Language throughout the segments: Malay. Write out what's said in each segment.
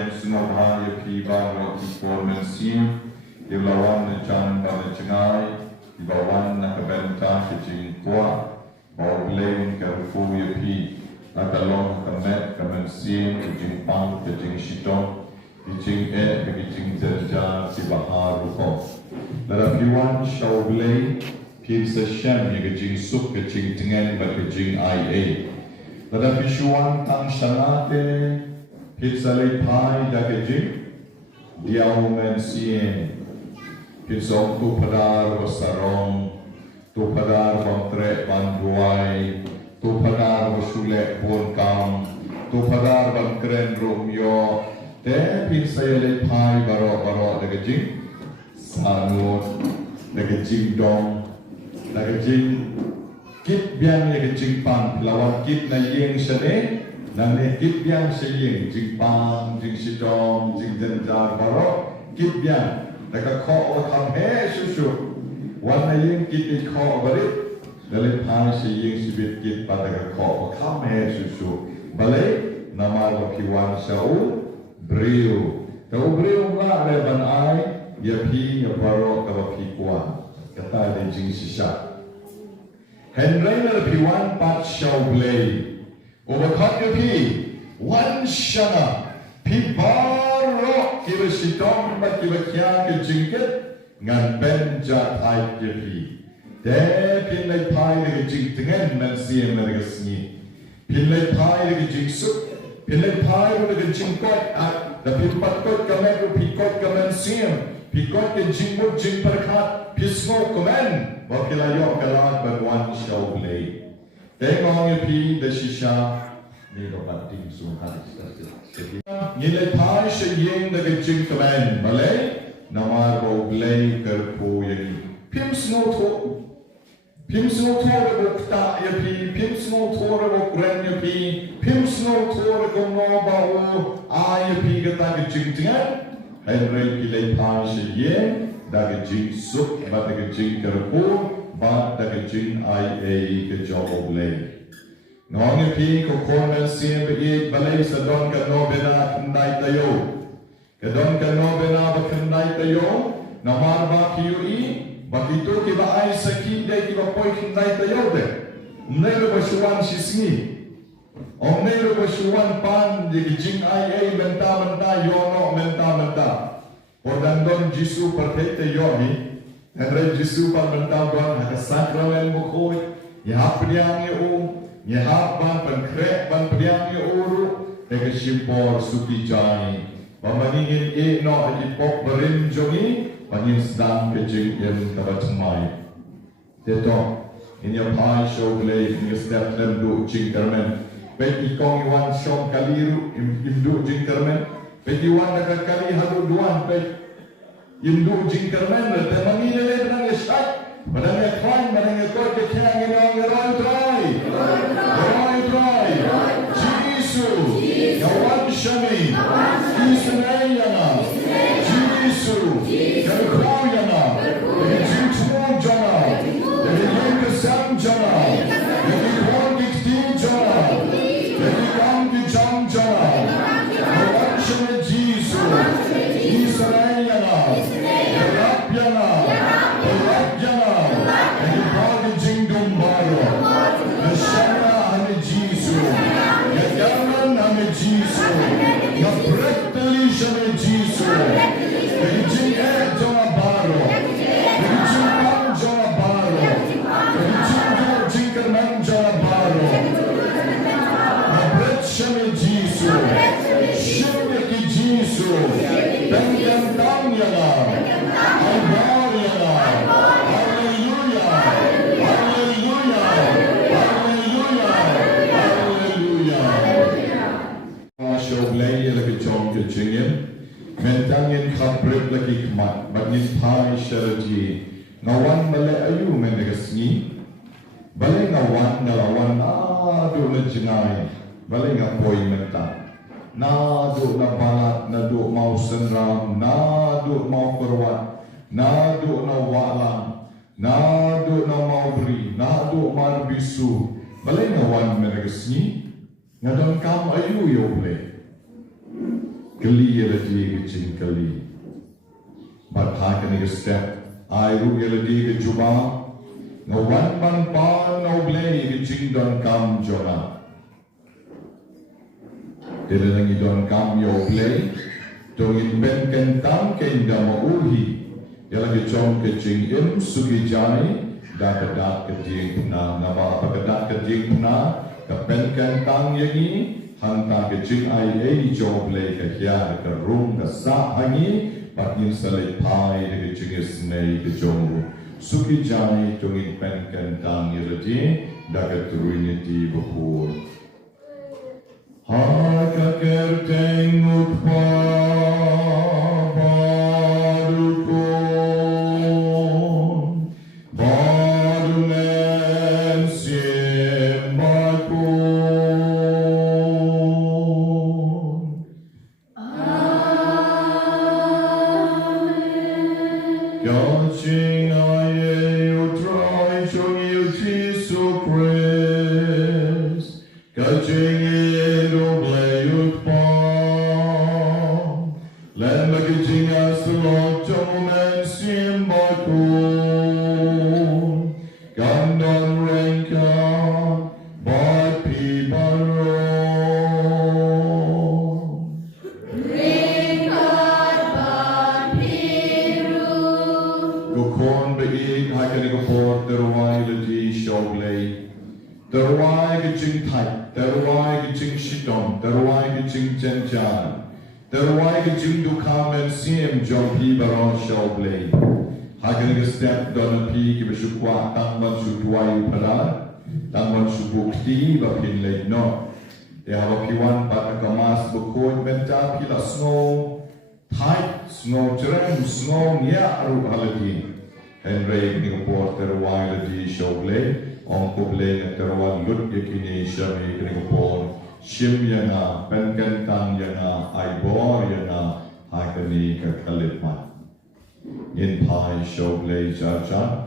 Ren Sunobha ya Kiba Rocky Foreman Sim Ilawan na Chan Balachangay Ibawan na Bynta Kijing Kwa Baublain Karfu ya Pi Nakalong Kamet Kamen Sim Kijing Pang Kijing Shitom Kijing Kijing Zerja Sibahar Ruko Larapiwan Shaublay Pisa Shem Kijing Suk Kijing Tengen Kijing IA Larapishuan Tang Shanate Pizza lay pie dagajing, diaw men sien. Pizza tu padar basarong, tu padar bantre banduai, tu padar basule bonkam, tu padar bankren romyo. Te pizza lay pie baro dagajing, sanut dagajing dong, dagajing kit biang dagajing pan lawan kit na yeng sene. Nang kit biang seying jing pang jing Shitom jing Bynta baro kit biang naka ko tham he susu wan na yeng kit ko bari dale pan seying sibit kit padaga ko tham he susu balai nama lo kiwan sau brio tau brio la le ban ai ya pi ya baro ka pi kwa kata de jing sisa Henry na piwan pat show blay Overcut your P. One shana. Pibaro. Kiba Shitom. Kiba Kian. Jinket. Ngan Benja type your P. There pin like pie like a jink tengen. Nan see like a snee. Pin like pie like a jink soup. Pin like pie like a jink pot. The pipat kot kamen. Pikot kamen see him. Pikot ke jingmut jing perkat. Pismo kamen. Wakila yok kalat but one show blade. Tengok yang pi the shisha ni dapat ting suhan. Nilai thai seyeng dengan jing kemen balai nama roblay kerpu yang pim snow to rebok tak ya pi pim snow to rebok ren ya pi pim snow to rebok no bau ya pi kata jing jingan Henry pilai thai seyeng dengan jing sup dengan jing kerpu But the Jin IA ke job lay. Nong pi ko corner sim be balay sa don ka no bena kandai tayo. Ka don ka no bena ba kandai tayo. Namar ba QE bakito ki ba ay sa kinde ki ba poy kandai tayo de. Nero ba shuan sisni. O nero ba shuan pan de Jin IA Bynta yo no Bynta. O dan don Jisu perfecte yo ni. Henry Jisu Bynta don ha sakramen Bakhuid ya priang ya ban krek ban priang uru ke shimpor suki jani pamaningin no di pok berin jongi panin sedang ke jing yang tabatmai teto in your pie show play in your step them do jing kermen beti kong iwan shom kaliru im do jing kermen beti wan kali halu duan beti Indu jingkermen le temani le benang esat benang ekran benang ekor kecang ini orang roy Jisu yawan shami Israelana Jisu kerkoyana Jisu jana dari sam jana dari kong dikti jana dari kong dijam jana yawan shami Jisu Israelana Mentangin kabrek lagi kemat, bagin pai syaraji, ngawan malay ayu menegasni, balay ngawan nalawan ado na jengay, balay ngapoy menta, nado na balat, nado mau senram, nado mau perwat, nado na walang, nado na mau beri, nado mau bisu, balay ngawan menegasni, ngadon kam ayu yo play. kali eladi ke jing kali. Bathai kani ke step, I ru eladi ke juba, ngawan ban pa no blay ke jing don kam jona. Dilangi don kam yo blay, tongin ben kentang kenda mauhi, yalagi chong ke jing im sugi jai, dapat ke jing puna, nama apa ke jing puna, ke ben kentang yangi, hanta ke jing ai job le ke hia ke room ke sa hangi patin sale pai ke jing snei ke jong suki jai tungin pen kan tang yelati daga trinity before ha ka kerteng utpa step don pi ki besukwa tangman sutwai pada tangman subukti bapin le no ya hapiwan pat kamas Bakhuid Bynta pila snow tight snow tram snow nia aru halagi henry ni porter wile di shogle on koble terwan lut yakini shami ni por shim yana penkan tang yana aibor yana hakani ka kalimat Ngin pai show lay cha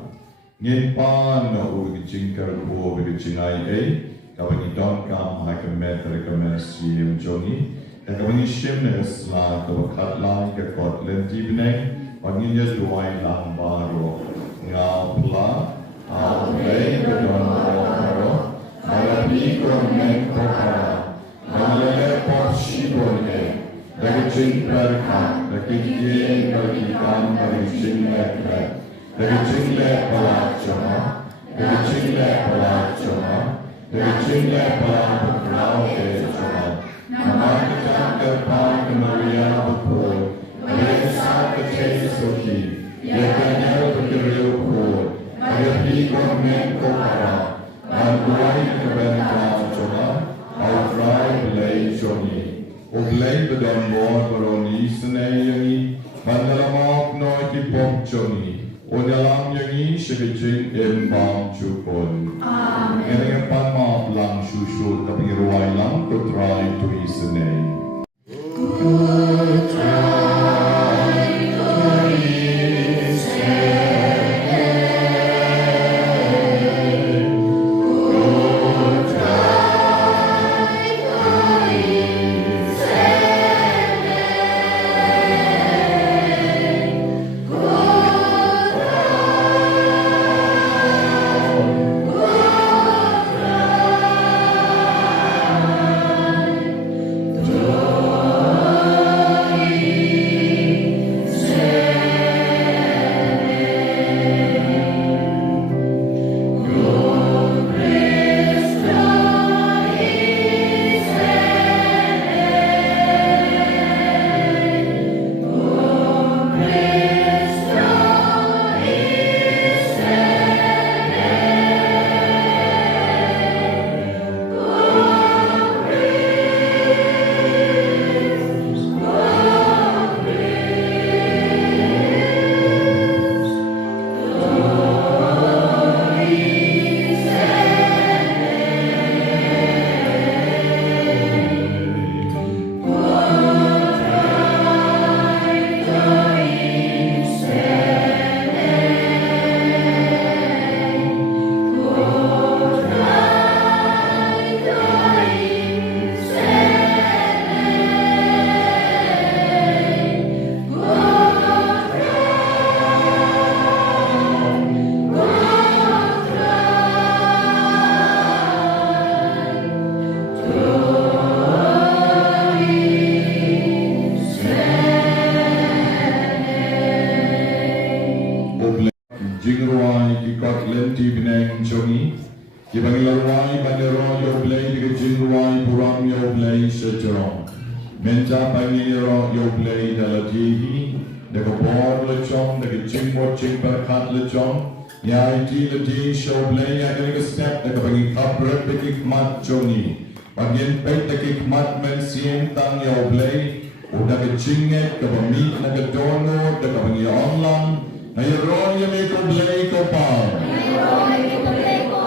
ngin pan no u jing kar ko bi jing ai kawani don kam ha ka meter ka mercy joni ka kawani shim ne sla ka khat lai ka kot len ti bne wani ya duai lang ba ro nga pla a lay ka don ro ala bi ko men ko ka ala le pot shi bon Dagi jing berkat, dagi jing berkitam, dagi jing lekret, dagi jing lek balak joma, dagi jing lek balak joma, dagi jing lek balak berkrau ke joma. Nama kita kerpan ke Maria Bakhuid, mereka saat kecil suki, ia kenyal berkeriu kur, mereka pikir menko para, dan kuai ke Bynta joma, outrai belai joni. Oblay bedon bor baroni senai yangi bandalamok no ki pom choni odalam yangi shebijing embam chukon amen pan ma lang shushu kaping ruai lang to try to isenai Do Kiba ngilarwai bandero yo play di kejingruai puram yo play sejong. Bynta pangiro yo play dalatihi. Deka bor lechong, deka jingbo jingber kat lechong. Ya iti leti show play ya deka step deka bagi kapret deka mat jongi. Bagian pet deka mat men siem tang yo play. Udah kejinget ke pemit naga dono deka bagi online. Ngayon yung may kublay ko pa.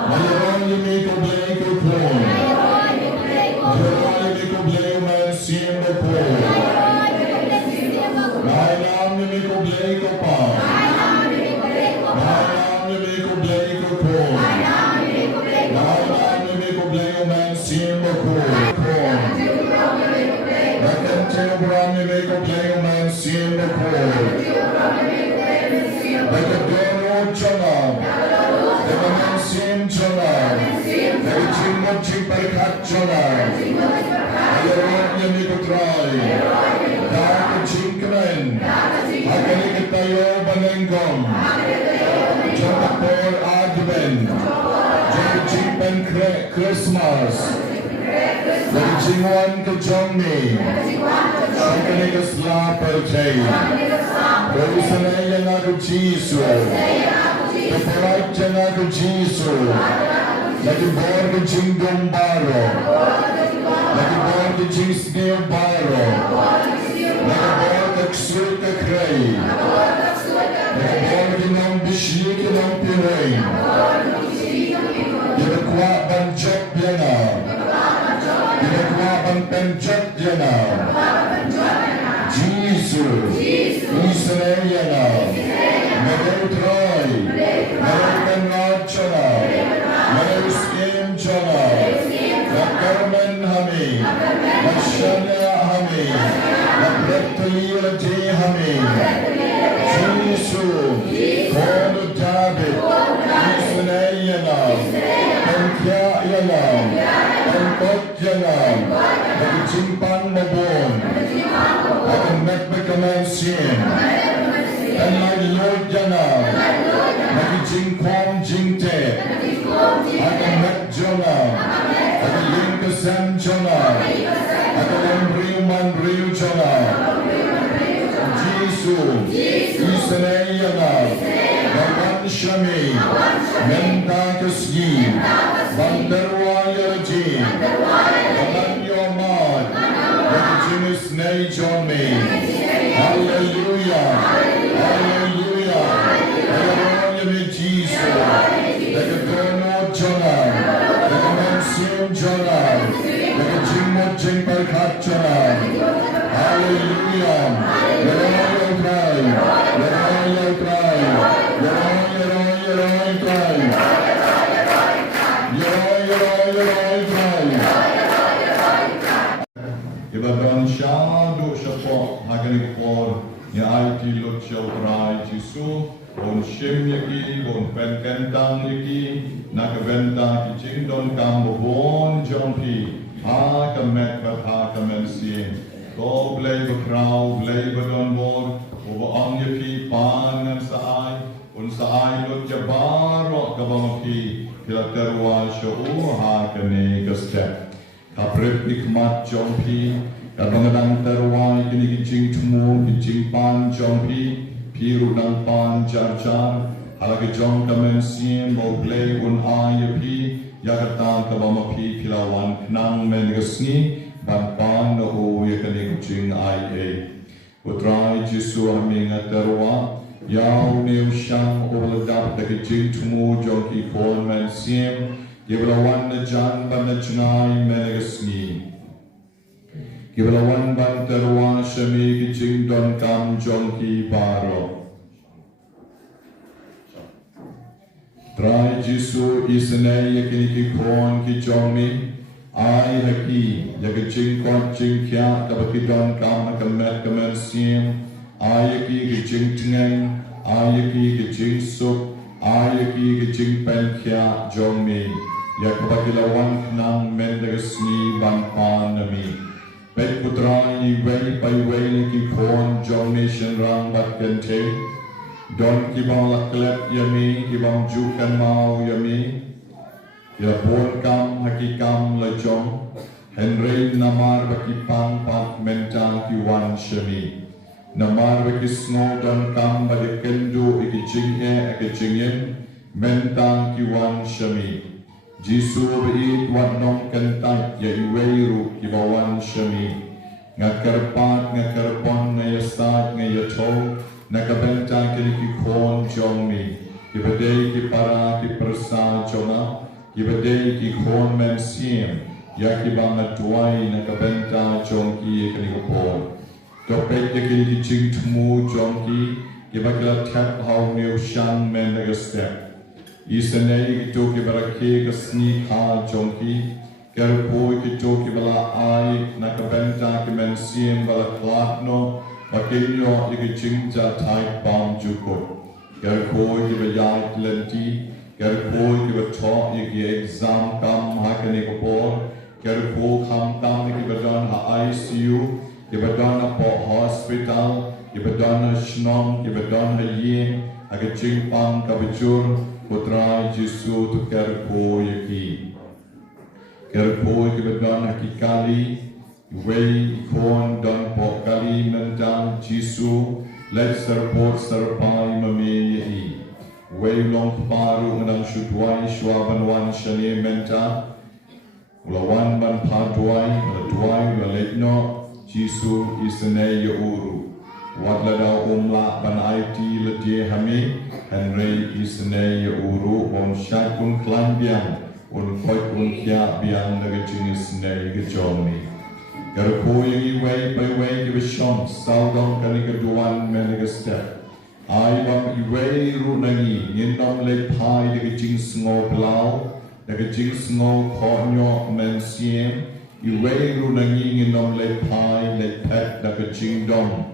Ngayon yung may kublay ko po. Ngayon yung may kublay ko man siyempre po. Ngayon yung may kublay ko pa. Ngayon yung may kublay ko po. Ngayon yung may kublay ko man siyempre po. Bakit yung may kublay ko man siyempre po. Deka dono jangan, deka mensim jangan, deka jingmot jingperkat jangan. Ayaron yang ikutrai, daka jingkren, akan ikutayo banengkong. Jangan por advent, jangan jingpen Christmas, deka jingwan ke jongni, akan ikuslapel chay. Dari sanaya naku Jisu, keperat naku Jisu, lagi bor ke jingdom baro, lagi bor ke jingsneo baro, lagi bor ke ksur ke kray, lagi bor ke nam bishli ke nam piray, kita kuat banjak yana, kita kuat banpenjak yana. Jesus, Israel, Megatrai, Megatanachana, Megaskim Jana, Nakarman Hami, Mashana Hami, Napretaliati Hami, Jesus, Kono David, Israel, Pankya Yana, Pankot Yana, Nagchimpan Mabon. Akan nagbagaman sin. And my Lord Jana, naging kwam jingte. Akan nagjona, akan lingkasan jona, akan man riu jona. Jesus, Israelana, Nawan Shami, Menta Kasgi, Bandarwayaraji, Nawan Yomad. Jesus name on me. Hallelujah. Hallelujah. Hallelujah, Jesus. Like a dono Jonah. Like a mansion Jonah. Like a jingmo jingper kat Jonah. Hallelujah. Hallelujah. Hallelujah. Ibadon shado shapo hagani por ya IT lot show rai jisu on shim yaki on pen kentang yaki nakaventa ki jingdon kambo bon jompi ha kamet ba ha kamensi go blay ba crow blay ba don bor over on yaki pan and saai lot jabaro kabamaki kilaterwa show ha kane kastep Kapret nikmat jompi, kadang-kadang terwai kini kijing temu, kijing pan jompi, piru dan pan jar-jar, halagi jom kamen sim, bau play un ayapi, yakatan kabamapi kilawan knang menegasni, ban pan nahu yakani kijing IA. Utrai jisu haminga terwa, yau neu syang oladap da kijing temu jomki kol men sim, Giblawan na jan ban na janay menegasni. Giblawan ban terwa shami kijing don kam jongki baro. Try Jisu isanay yakini ki kon ki jongmi. Ay haki yakijing kon jing kya kabaki don kam kamet kamet sim. Ay yaki kijing tingeng. Ay yaki kijing sup. Ay yaki kijing pen kya jongmi. Yakbakilawan nang mendegasni ban nami. Bet putra iway payway ki kon jonation rang bat kente. Don kibang laklep yami kibang jukan mau yami. ya bon kam hakikam la jong Henry namar baki pang pat menta ki wan shami namar baki snow don kam bade kendo iki jingin menta ki wan shami Jisu be wat nong kentai ya iweiru ki bawan shami ngakarpat ngakarpon ngayasat ngayato nakabenta ki kon jongmi ki badai ki para ki persa jonga ki badai ki kon men siem ya ki banga tuai nakabenta jongki ki ko topet ki jing tmu jongki ki bakla tap how new shan men nagastep Isanay ki to ki barake ka sneak ha jongki Kerpo ki to ki bala ai nakabenta ki men siem bala klatno Pakinyo ki jingja thai bam juko Kerpo ki bayat lenti Kerpo ki bato ki exam kam hakane ko por Kerpo kam tam ki badon ha ICU ki badon ha po hospital ki badon ha shnong ki badon ha yin aga jingpang ka bajur Putra Yesus tu kerpo yaki kerpo ki badon hakikali wei ikon don po kali mendang Yesus let serpot serpai memei wei long paru menang shudwai shwaban wan shani menta ulawan ban padwai ladwai laletno Yesus isne uru Wadla daw umla ban IT ladye hami Henry isne uru wong syakun klan biang un koi un kia biang naga jinis ne gajomi Garpo yung iway by way give a shon saldong kaniga duwan menaga step Ay bang iway runangi ninom le pai naga jings ngo blau naga jings ngo konyo men siem iway runangi ninom le pai le pet naga jing dong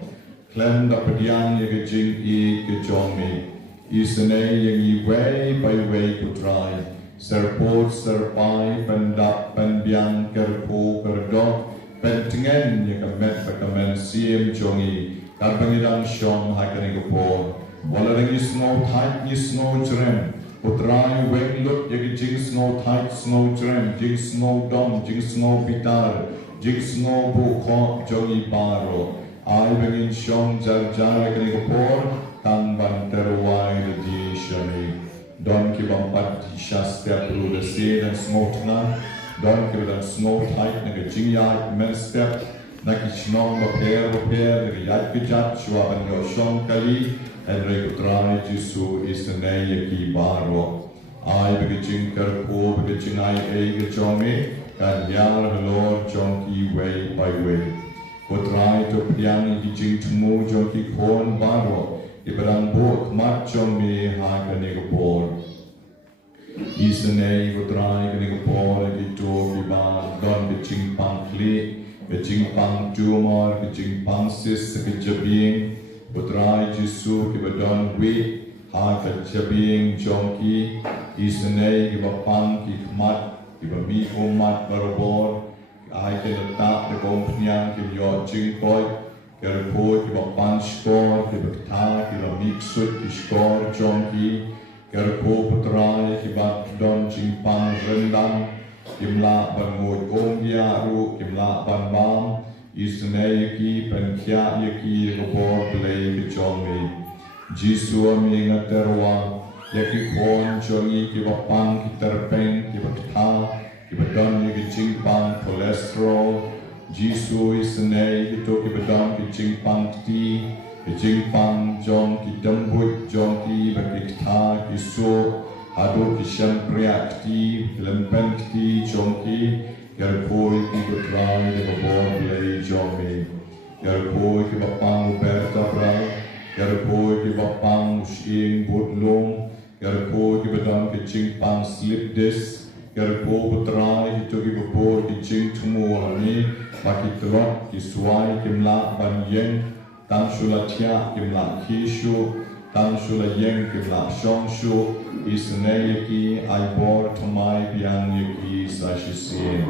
Klem da pediang yang jing I kejomi Isane yang iway by way putrai Serpot serpai pendap penbiang kerpo kerdok Pentengen yang kemet pekamen siem jongi Karbangidang syom hakani kepo Walarang isngo tight isngo jrem Putrai weng lut yang jing sngo tight sngo jrem Jing sngo dom jing sngo bitar Jing sngo bukok jongi baro Ay bangin syong jar-jar kani kapor Tang ban terwai de di syami Don ki bampat di syas step ru de se dan sngo tengah Don ki badan sngo tight naga jingyat men step Naki shnong baper dari yad kejat Shua ban yo syong kali Henry Putrai Jisu isane yaki baro Ay bagi jingkar po bagi jingay ay kejomi Kan yar halor jong ki way by way Putrai tu piang di jing temu jong ki kon baro Ibarang buk mat jong mi ha kani kapor Isane putrai kani kapor Ki to ki ba don ki jing pang kli Ki jing pang tumor Ki jing pang sis ki jabing Putrai Jisu ki ba don wik Ha ka jabing jong ki Isane ki ba pang ki kmat Ki ba mi umat barabor Ai ke letak de kompniang ki yo jing koi ke report ki ba pan score ki ba ta ki ba mixut ki score jong ki ke report putrai ki ba don jing pang rendang ki mla ban ngoi ong dia ru ki mla ban bam isne ki pen kya ki report play ki jong mi Jisu mi ngaterwa yaki kon jongi ki ba pang ki terpeng ki ba ta Kibadon ni jingpang cholesterol, Jisu isane kito kibadon ki jingpang ti, ki jingpang jong ki dambut jong ki bakita ki so, hado ki shampriak ti, lempen ti jong ki, garpoi ki kutrai de babor lay jong mi, garpoi ki bapang uberta bral, garpoi ki bapang ushing butlong, garpoi ki badon ki jingpang slip disc, Garpo putrai hito ki bapor ki jing tumu ni baki telot ki suai ki mla ban yeng tan shula tia ki mla kishu tan shula yeng ki mla shong shu isne ki aibor thamai biang ki sashisin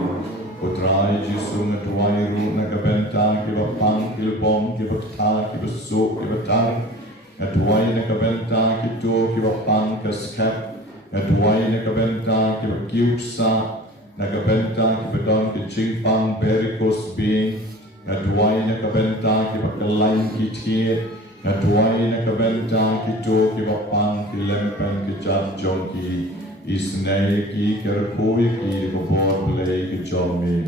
putrai Jisu ngatwai ru nakabenta ki bapang ki bom ki bakta ki basu ki batang ngatwai nakabenta ki to ki bapang ka skap Ngadway na kabenta ki bakiuksa, na kabenta ki badon ki jingpang berikos bing, ngadway na kabenta ki bakalain ki tiet, ngadway na kabenta ki to ki bapang ki lempen ki jat jong ki, isnay ki kerkoy ki babor blay ki jommi.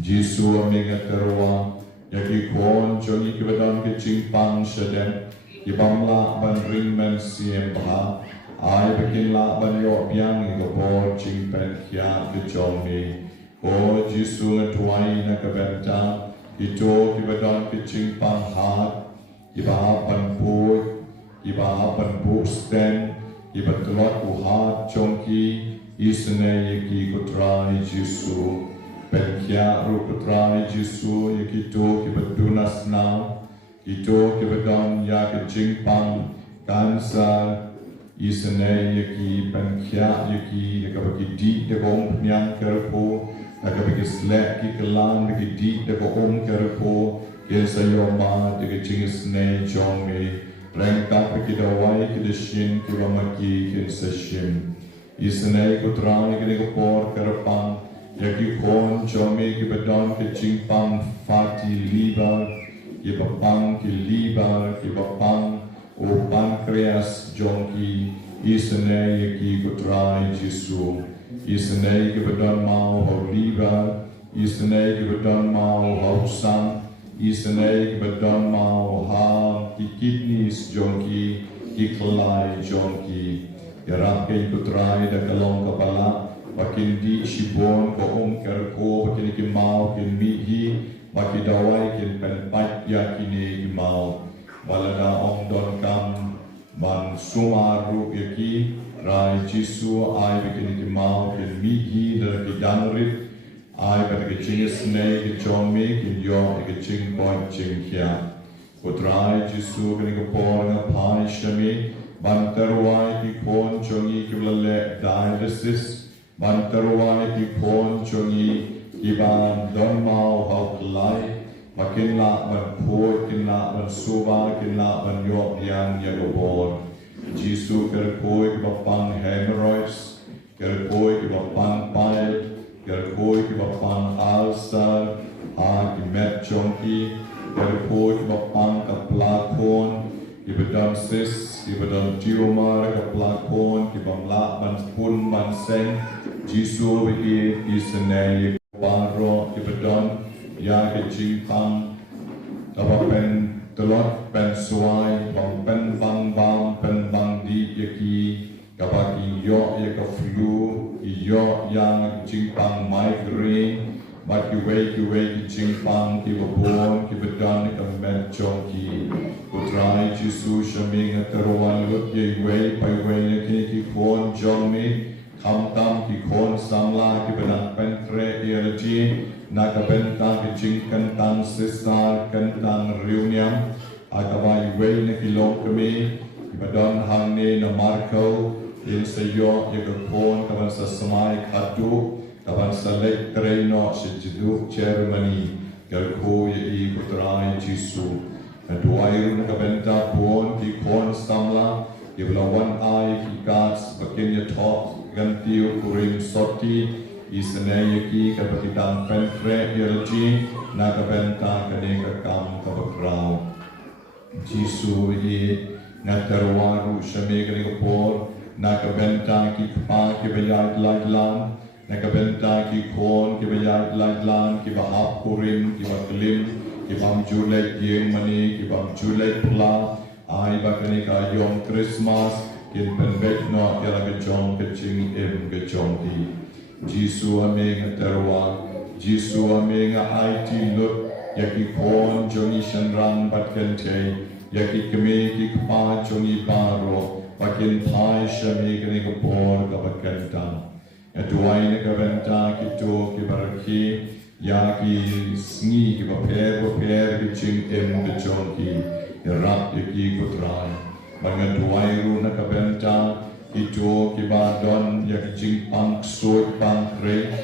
Jisu aming atarwa, yaki kon jongi ki badon ki jingpang shadem, ki bamla ban ring men siem baha, ai bakin la ban yo biang i babor jingpen kia ki jommi. Ko Jisu ngadway na kabenta, ki to ki badon ki jingpang hat, Iba ban puy, iba ban busten, iba telot uhat jongki, isne yaki kutrai Jisu, penkia ru kutrai Jisu yaki to kiba dunas now, ito kiba don yaki jingpang kansa, isne yaki penkia yaki yakabaki di dagong nyang kerpo, yakabaki slek ki kelang yaki di dagong kerpo. Yes, ayoma de jingis ne jongmi rengka pikida wai kida shin kiwa maki kin seshin isne kutrai kida por karapang yaki kon jongmi kibadon ki jingpang fati liba kibapang ki liba kibapang o pancreas jongki isne yaki kutrai Jisu isne kibadon mau ho liba isne kibadon mau ho sang Isnei badon mau ha ki kidneys jongki ki kelai jongki yarap ke putrai da kalong kapala bakin di shibon ko kerko bakin ki mau kin mihi baki dawai kin penpat ya kini ki mau balada don kam ban sumaru yaki rai Jisu ai bakin ki mau kin mihi da ki danrit ai pada kecing snake ke jomi ke yo ke kecing point cing kia kutrai Jisu ke ngapor ngapai shami bantarwai ki kon chongi ki blale dialysis bantarwai ki kon chongi ki ban don mau hau lai makin la ban po kin la ban suba kin la ban yo yang ya gobor Jisu ke koi ki bapang hemorrhoids ke koi ki bapang pile Gerkoi ki bapang alsa, ha ki met chongki, gerkoi ki bapang ka plakon, ki bedam sis, ki bedam tumor ka plakon, ki bamla ban pun ban sen, Jisu wiki ki senay baro ki bedam, ya ki jingpang, apa pen telot pen suai, bang pen bang di yaki, kapaki yo ya ka flu, yo yang jingpang migraine, but ki wei jingpang ki babon ki bedan ka met chongki, kutrai Jisu shaming atarwan lut ye wei pai wei ki kon jongmi, tam ki kon samla ki bedan pentre energy, na ka benta ki jingkan tang sisar kentang reunion, akabai wei ki long kami, ki bedan hang ne na marco. Yang sayo yang kon kawan sesemai kadu kawan selek terino sejeduh Germany galko ye putrai Jisu aduai na kabenta pon ki kon stamla ki belawan ai ki gas bagian top ganti kurim sorti isne ki kabitang pentre yerji na kabenta kaneka kam kabakrau Jisu ye natarwaru shame kaneka por Nakabenta ki kapa ki bayat laglan, nakabenta ki kon ki bayat laglan, ki bahap kurim, ki baklim, ki bam julek yeng mani, ki bam julek pula, ai bakani ka yom Christmas, kin penbek no yala ke jom ke ching ke jom ki. Jisu ameng terwa, Jisu ameng IT lut, yaki kon jongi shanran bat kente, yaki keme ki kapa jongi baro. Bakin pai shami kini kapor kabakenta. Aduai ni kabenta kito kibaraki ya ki sngi ki baper ki ching ke chongki rap ki kutrai. Banga duai ru na kabenta kito ki badon ya ki ching pang soi pang re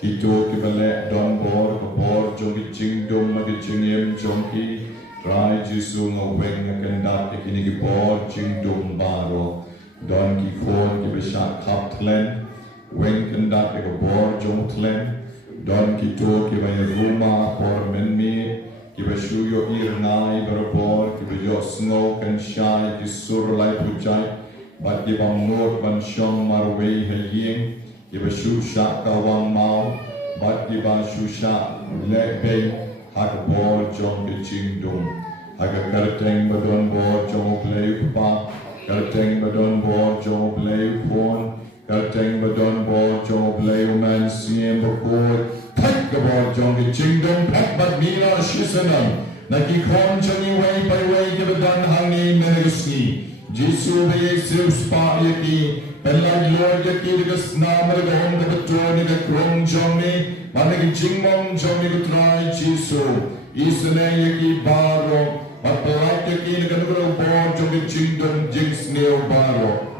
kito ki bale don bor jongi ching dom ki ching chongki. Try Jisu ngaweng ngakendat ikini ki bor ching dum baro Don ki khon ki beshat khap tlen, wen kendat ke bor jong tlen, don ki to ki bay ruma por men mi, ki beshu yo irnai berabor, ki bejo snow kan shai ki sur lai pujai, bat ki bam nur ban shong marwei haying, ki beshu sha kawang mau, bat ki ba shu sha le bay, hak bor jong ki ching dum, hak kerteng badon bor jong play pa. Kerteng badon bor jong play phone, kerteng badon bor jong play man siem Bakhuid, thak ka bor jong ki chingdom thak bat mira shisanam, naki khom chani way by way ki badan hangi menagusni, Jisu baye sif spa yaki, pelag lord yaki digas namar gahom da batoni da krong jong ni, managi chingmong jong ni kutrai Jisu, isane yaki baro, Apalagi kini kan berubah bor jom cingdom jings neo baro.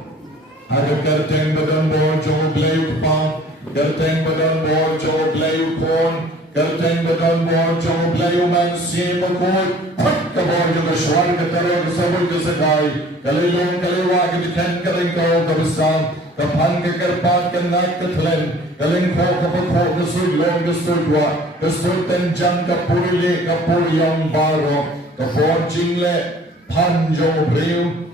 Ada kerteng badan bor jom belayu kepang, kerteng badan bor jom belayu kon, kerteng badan bor jom belayu mansi Bakhuid. Hak kabor jom kesuar ketero kesabut kesekai, kalilong kaliwa kedikan keringkau kebesar, kapan kekerpat kenak ketlen, kaling kau kepekau kesud long kesud wa, kesud tenjang kapuri yang baro. Kapor jingle pan jong breu,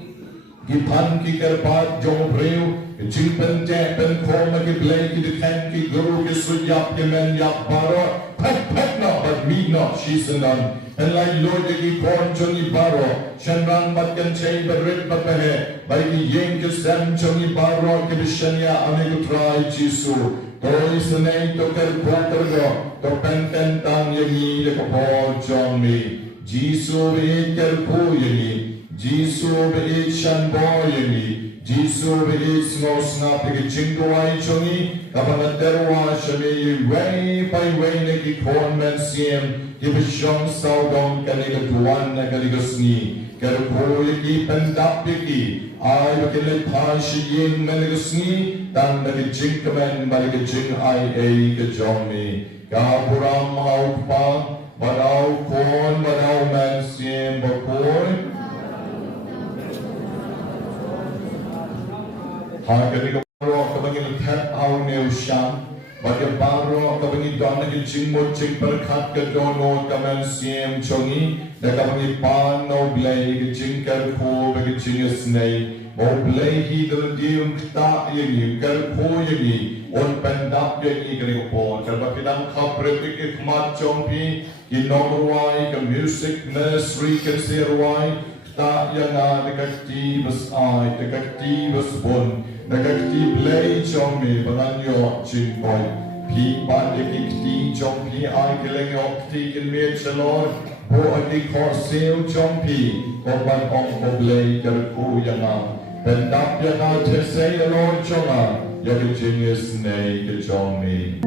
ki pan ki kerpat jong breu, jing pen je pen koma ki play ki dikan ki guru ki sujap ki men yap baro, pek na but me not shisanan, and like Lord ki korn jongi baro, shanrang bat kan chay berit bat pehe, by ki yeng ki sem jongi baro ki bishanya ane ku try Jisu, to isanay to kerpotergo, to pen tang yangi de kapor jong mi. Jisu be'it kerpoyeni, Jisu be'it shanboyeni, Jisu be'it snosna peki chingwai chongi, kapanaterwa shami way by way na ki kormen siem, ki bishong saudong kaniga tuwan na kaniga sni, kerpoyeki pendapyeki, ay bakilit pashi ying kaniga sni, tang nagi chingkamen baliga ching ay ka jongmi, kapuram maupang, Badau kon, badau man siem Bakhuid. Hagani ka baro kabangi lathat au neo sham. Bagya baro kabangi dona ki chingmo ching perkhat ka dono kaman siem chongi. Da kabangi pan no blay ki ching kerko bagi ching snay. Mo blay hi dal dium kta yangi kerko yangi. On pendap yangi kani ko pon. Kalba pinang kapretik ikmat chongpi. Kinomruai ke music nursery ke sirwai ta yang dekat ai dekat bon dekat play chong mi banyo chin boy pi pan dekat chong pi ai keleng ok ti kin me chalor bo aki khor sel chong pi ko ban ong ko play ke ku yang pendap yang thesei lor chonga yang genius nei ke chong mi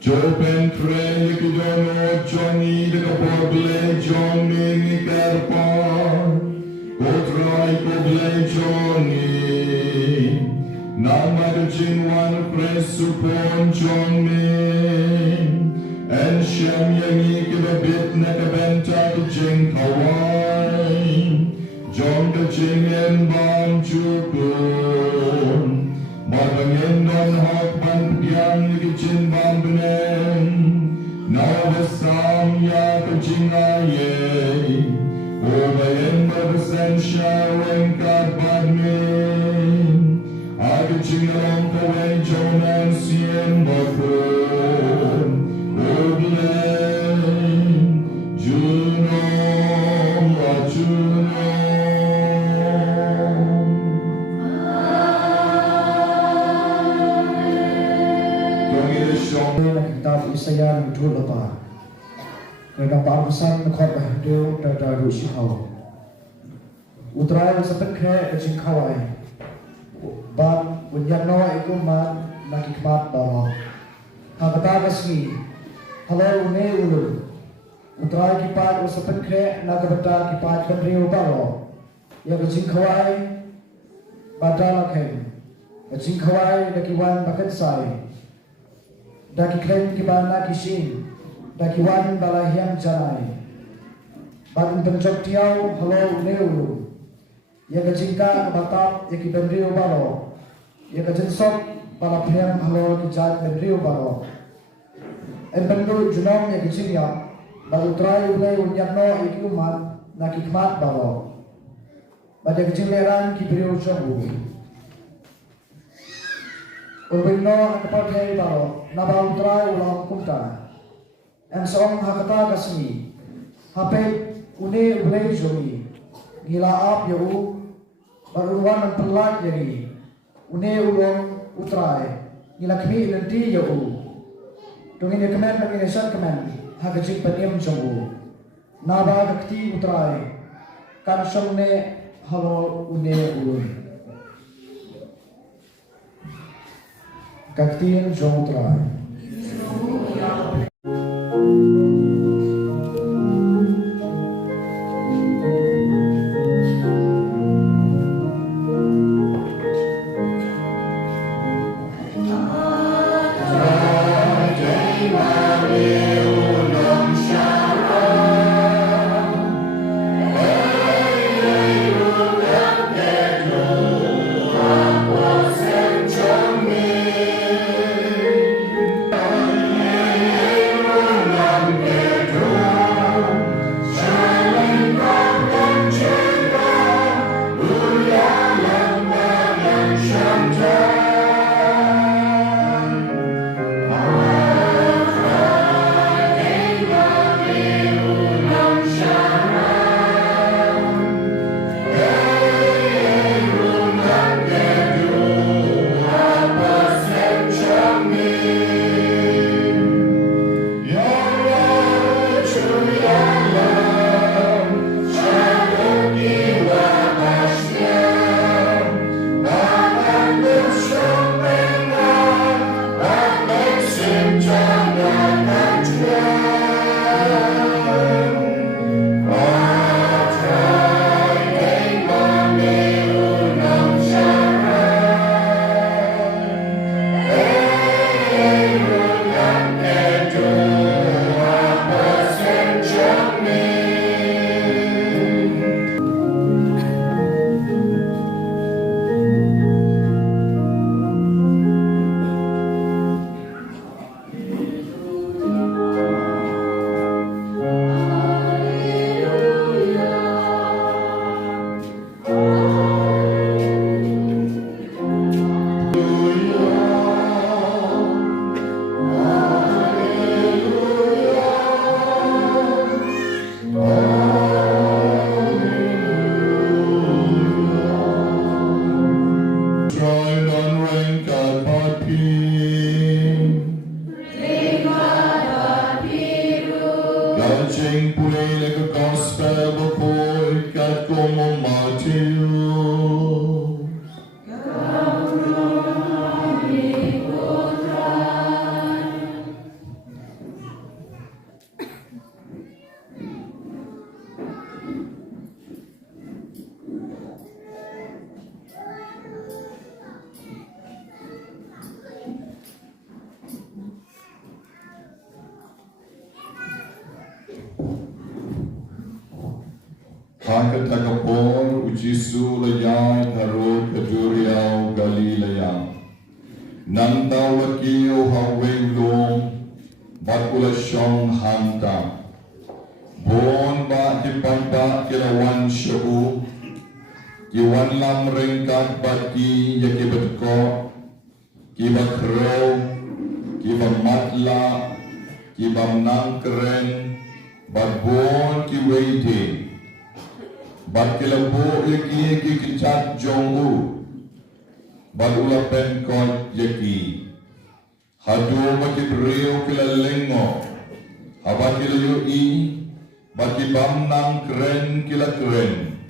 Jopen Frey Kidono Johnny the Boble Johnny Karpa Kotrai Koble Johnny Namad Jinwan Presupon Johnny and Shem Yangi Kibabit Nakabenta Jin Kawaii John the Jin and Ban Jukun Mabangin non hak ban piang Jin Ban Benen Nawasam Ya Kajin Aye Obayen Babasan Sharing Kad Badmin Agajin Along Kawai Jonan Sien Bakhuid Kitab Isaya ng Tulapa. Kaya parusan ng khotbah do da rushikaw. Utray sa pagkre at kawai. Ban bunyan nawa ikuman nakikmat baro. Habatagas ni Hello ne ulu. Utray kipat sa pagkre nagabata kipat kanriyo baro. Ya kajing kawai badalaken. Kajing kawai nakiwan bakansay. Daki kren kibana kishin, daki wan balahiam janai. Batin penjok tiaw halo neulu. Ya kajingka batap ya kibendrio balo. Ya kajinsok balapiam halo kijat bendrio balo. En bendu junom ya kajingya, balutrai ulai unyakno ikiuman nakikmat balo. Bada kajingleran kibrio jombu. Urbino nakapagay baro, nabautray ulang kumta. Ang saong hakata kasmi, hapit uni ulay jomi, gilaap yaw, baruan ng pelat yagi, uni ulong utray, gilakmi ilanti yaw. Tungin ya kemen ng inasan kemen, hagajik paniyam jomu, nabagakti utray, kansong ne halo uni ulun. Kaktiin Jomutrai. Come Bakatakapor ujisu layay harod kaduriyaw Galilea. Nandaw lakiyo haweng bakula siyong hanta. Bon ba dipagba kilawan siyo kiwan lam ringkat bagi yakibat ko kiba krow kiba matla kiba nangkeren babon kiwede bad kilabo yaki kikicat jongu bad ulapen kot yaki hadu makibriyo kilalengo habad kilayo i bad kibam nangkeren kilakren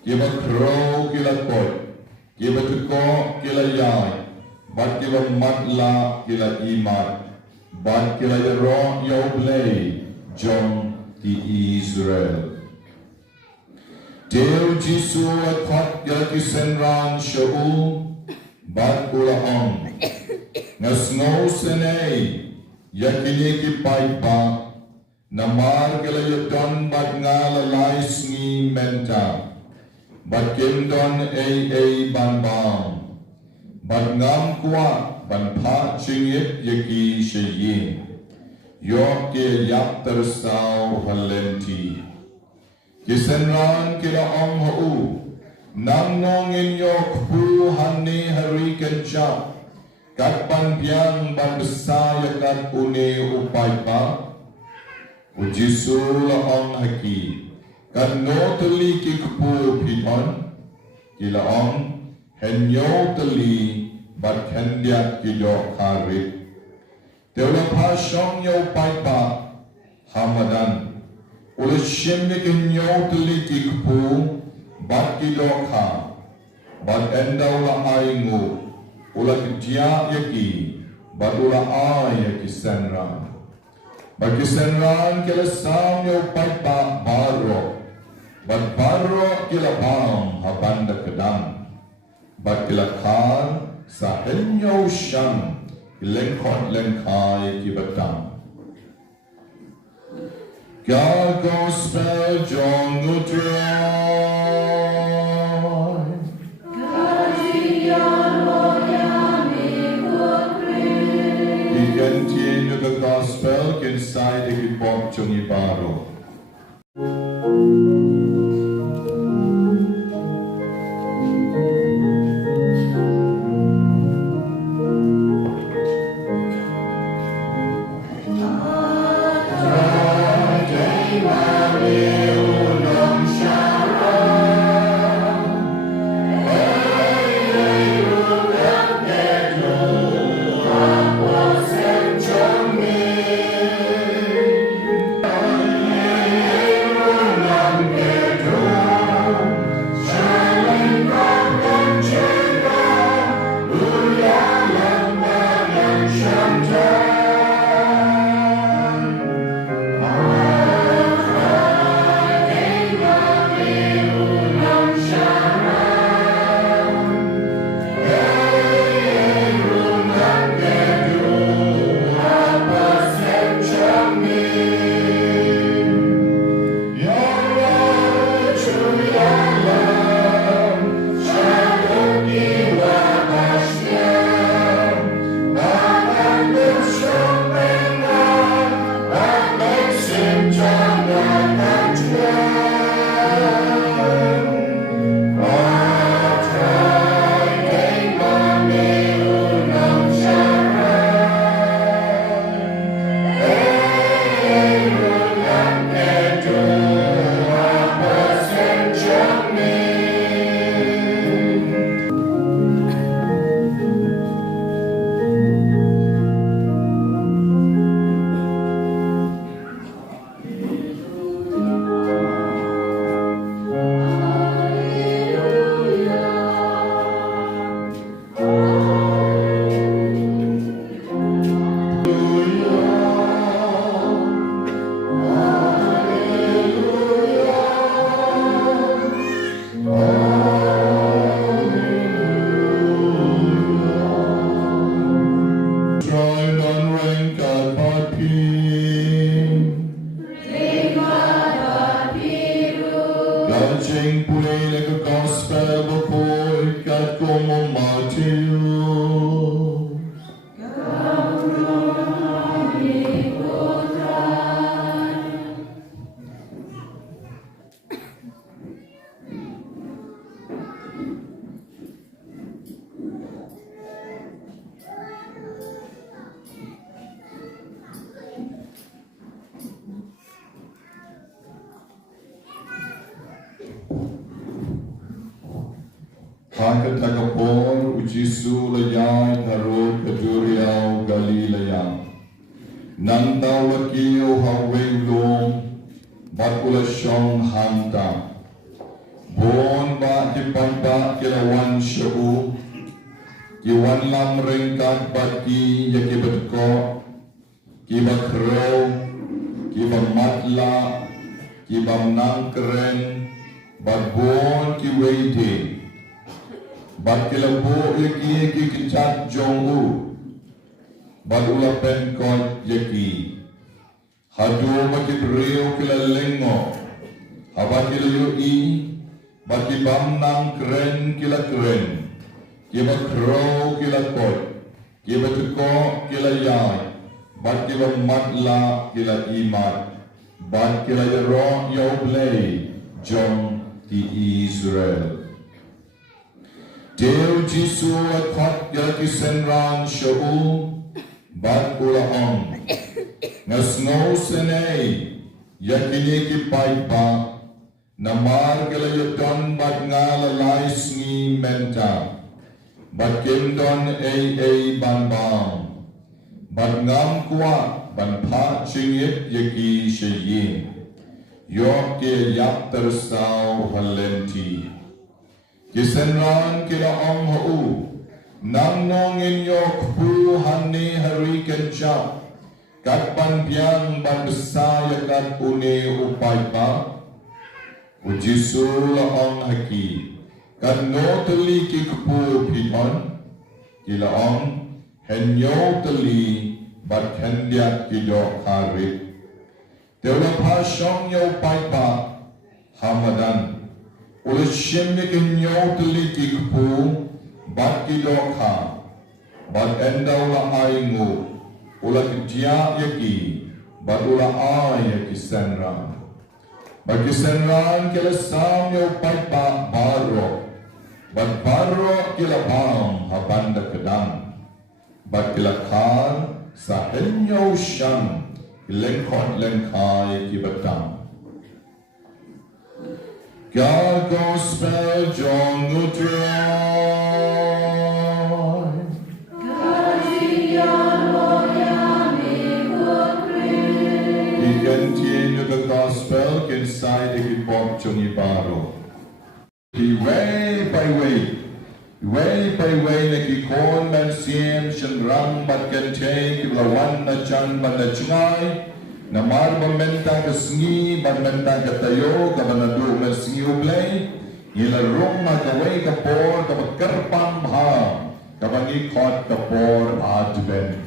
kiba krow kilakot kiba tuko kilayay bad kiba matla kila imat bad kilayaro yoblay jong di Israel Deo Jisu akot yaki senran shaul bad ulaong ngasno senay yakini kipaipa namar kilayodon bad ngalalais ni menta bad kimdon banbang bad ngam kwa ban pa chingit yaki shayin yok ke yak tersaw halenti kisenran kila ong hau nang nongin yok pu hani hari kenca kat pan piang ban besar yakat une upai pa ujisul ong haki kat no teli ki kupu piton kila ong henyo teli bat hendiat kidok harit Teola pa syong yaw pai pa hamadan ula shimni kinyo teliti kupu bat kidok ha bat endaw la aingu ula kitiya yaki bat ula ay yaki senran bat kisenran kila sam yaw pai pa baro bat baro kila bang habanda kedang bat kila kar sa henyo syam lengkot lengkai kibatang God gospel John Nutron He continue the gospel inside the kibok chungi baro como Mateo. Haka tagapor ujisu layay harod kaduriyaw Galilea. Nang tawakiyo hawilong bakulasyong hanta. Bon ba kipagba kilawan siyo. Kiwan lam ringkat bati yakibat ko. Kiba krew. Kiba matla. Kiba nangkren. Bagbon kiwaiting. Bad kilabo yaki kichat jongu. Bad ulapen kot yaki. Hadu makibreo kilalengo. Habad kilayo i. Bad kibam nang kren kila kren. Kiba krow kila kot. Kiba tuko kila yay. Bad kiba matla kila imat. Bad kila yaro yoblay. Jong ti Israel. Deo Jisu akot yaki senran shabu bat ulaong ngasno senay yakini ki paipa namar galayodon bat ngalalais ni menta bat kimdon ay banbang bat ngam kwa ban pa chingit yaki shayin yok ke yak tersaw halenti Kisenran kila ang hau nang nongin yok pu hani hari kenca kat panpiang ban besaya kat une upay pa ujisul ang haki kat no teli ki kupu pihon kila ang henyo teli bat hendiak kido harit teula pa syong yo upay pa hamadan Ula shimmi kinyo teliti kupu bat kidokha bat endaw la aingu ula kidya yaki bat ula ay yaki senran bat kisenran kila sam yo paipa baro bat baro kila bang habanda kedang bat kila kar sa henyo syam lengkot lengkai kibatang God Gospel John Nutroy. He continued the gospel inside the Kibok Chungibaro. He way by way na kikon man siem shenram bat kentay kilawan na chan ban na chungay. Namar bamenta kasngi bamenta katayo kabanadu masngi ublay ilarong magaway kapor kabakarpang ha kabangi kot kapor adven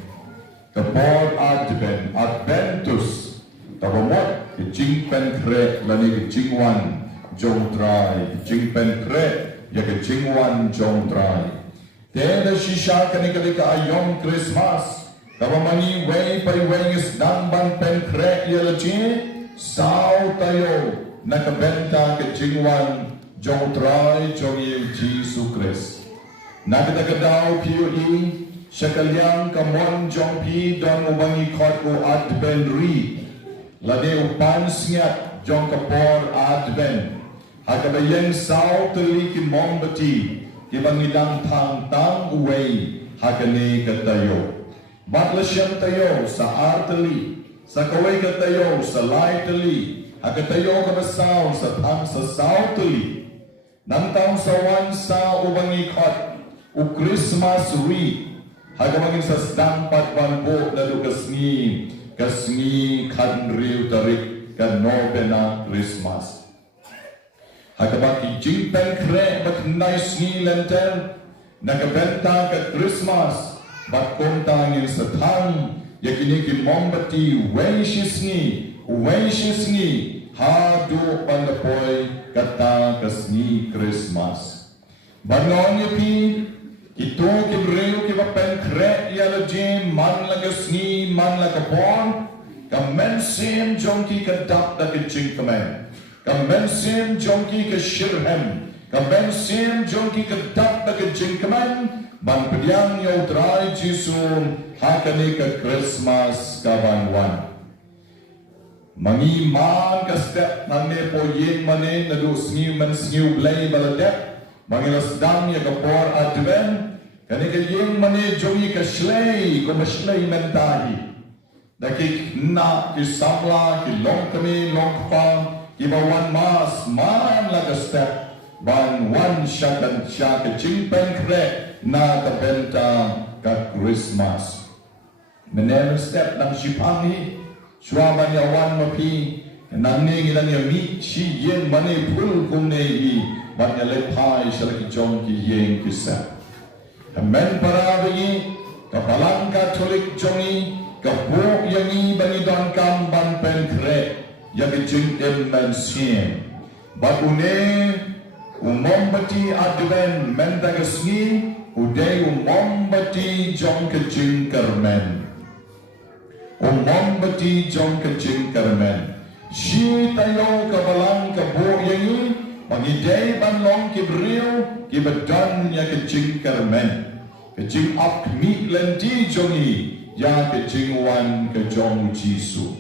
adventus kabamot kicingpen kre lani kicingwan jong try kicingpen kre ya kicingwan jong try tena shisha kanikalika ayong Christmas Kabamani way by way is damban penkre yalachi sao tayo nakabenta kachingwan jong try jong yung Jesus Christ. Nakatagadaw PUE syakalyang kamon jong pi don ubangi kot o adven ri lade upan sngat jong kapor adven hakabayang sao tali kimong bati kibangidang tang uway hakane katayo. Batla siyang tayo sa artali, sa kaway ka tayo sa laitali, agatayo ka basaw sa tang sa sautali. Nang taong sawan sa ubangikot, o Christmas wreath, hagamangin sa stampat banbo na kasngi kanriw tarik ka novena Christmas. Hagabaki jingpen kre bat nice ni lenten, nakabenta ka Christmas, bat kontangin sa tang yakini mombati waishisni hadu pandapoy kata kasni Christmas Banon ya pi Kito kibreu ki bapen kre ya la jim man la gasni man la kapon kamen sim jonki ka dak da ki jing kamen kamen sim jonki ka shirhem kamen sim jonki ka dak da ki jing kamen ban pediang yo trai jisum hakane ka Christmas ka banwan mangi man ka step nane po yeng mane na du sniu man sniu blay baladek Mangilas dang ya kapor adven kani ka yeng mani jongi ka shlei ko mashlei mentahi dakik na ki samla ki long kami long pang ki bawan mas man la ka step ban wan shakan shaka chingpen kre na ka Bynta ka Christmas menem step nang shipangi shwaban ya wan mapi nang ni ngilang ya mi chi yeng mani pul kum nei Banya lepai syaraki jong ki yeng kisah Amen para bagi Kapalang katolik jongi Kapuk yangi bagi don kam ban pen kre Yang jing men siem Bagune umom bati adven men dagasngi Uday umom bati jong ke jing kermen Umom bati jong ke jing kermen Shi tayo kapalang kapuk yangi Pangidai banlong kibriu kibadan ya kecing kermen kecing ap mi lenti jongi ya kecing wan kejong jisu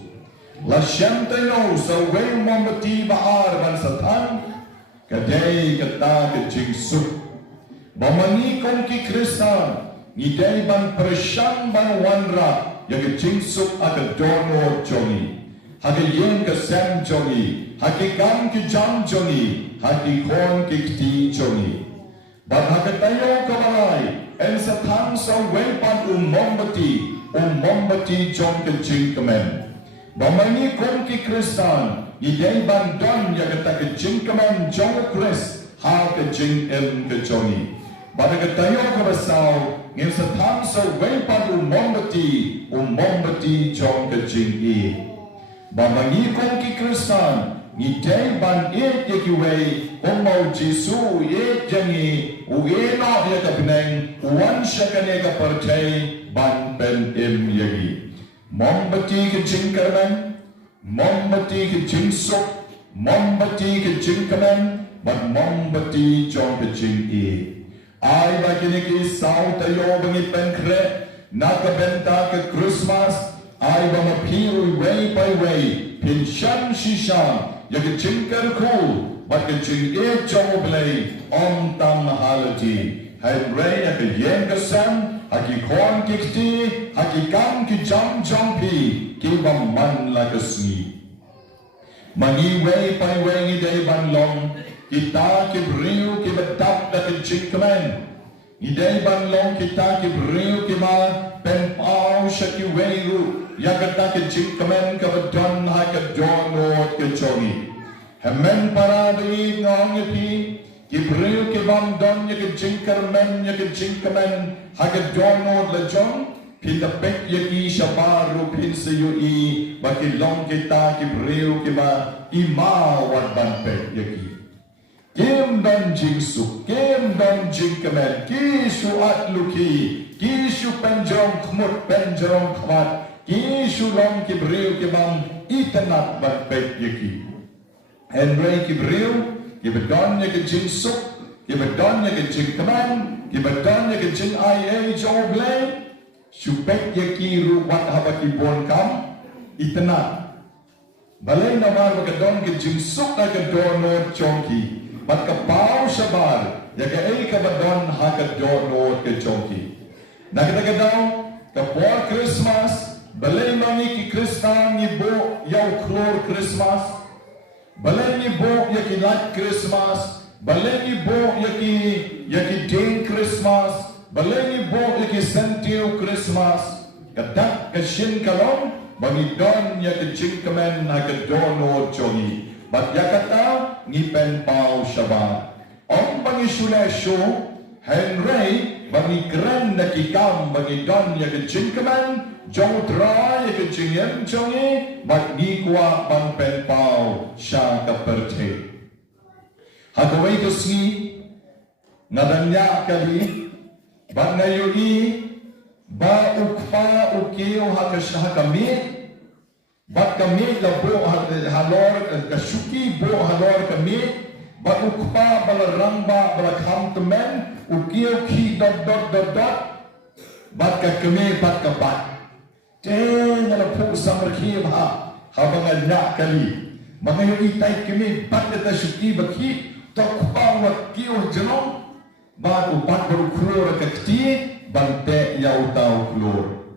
la shantayo sawe mombati baar ban satan kadai kata kecing su bamani kong ki Kristan ngidai ban persyang ban wanra ya kecing su ada dono jongi hagi yen kesem jongi hagi kam ki jam jongi hati kon kikti jongi ban hakatayo kamalai en satang sa wepan umombati jong kejing kemen bamani kon ki Kristan idai ban don ya kata kejing kemen jong Kris ha kejing kejongi ban hakatayo kabasau en satang sa wepan umombati jong kejing bamani kon ki Kristan Ngidai ban yekiwei Omau Jisu jangi Ueno ya kapineng Uwan syakane ka partai ban pen yagi Mombati ke jingkarman Mombati ke jingsuk Mombati ke jingkaman Ban mombati jong ke jingi Ai bagini ki saw tayo bangi penkre Naka Bynta ke Christmas Ai bamapiru way by way Pinshan shishan Yang jingkar cool, but the jing jong blay on tam halati. Henry at the yen kasam, haki korn kikti, haki kam ki jam jompi, kiba man like a snee. Mani way by way day ban long, kita ki briu ki batap that the jing command. Iday ban long kita ki briu ki ma pen pao shaki way ru. Yakata ke jing kamen ka badon ha ka don od ke chongi hemen para di ngong pi ki bril ki bam don ye ke jing karmen ye ke jing kamen ha ka don od la jong pin da pek ye ki shabaru pin se yu I ba ki long kita ki bril ki ba I ma wat ban pek ye ki kim don jing su kim don jing kamen ki su at luki ki su penjong khmut penjong khmat Ki sulong ki briu ki bang itanat ban pek yaki. Henry ki briu ki bedon ye ki jing suk ki bedon ye ki jing kaman ki bedon ye ki jing IA joble supek yaki ru wat haba ki bon kam itanat. Balay namar wakadon ki jing suk na ka dono chongki bat ka pao sabar ya ka ay ka bedon ha ka dono ke chongki. Nagdagadaw ka por Christmas Balay mangi ki Kristan ni bo yaw klor Christmas Balay ni bo yaki light Christmas Balay ni bo yaki day Christmas Balay ni bo yaki sentiu Christmas Kadak kashin kalong Bangi don yaki chingkamen na kadono chongi Bat yakata ni pen pao shabat Om bangi shule show Henry bangi kren na kikam bangi don yaki chingkamen Jong try ke jingem jongi bat ni kwa bang pen pao sha ka perte. Hakaway to si Ngadanya kali bat ngayui ba ukpa ukio hakashah kami bat kami labo halor kashuki bo halor kami bat ukpa balaramba balakam temen ukio ki dot bat kami bat kabat ten ala pu samarki ha habanganya kali mangayui tai kami bat kashuki baki tokpa wakio jenong bat upat baru keluar kekti bante yau tau keluar.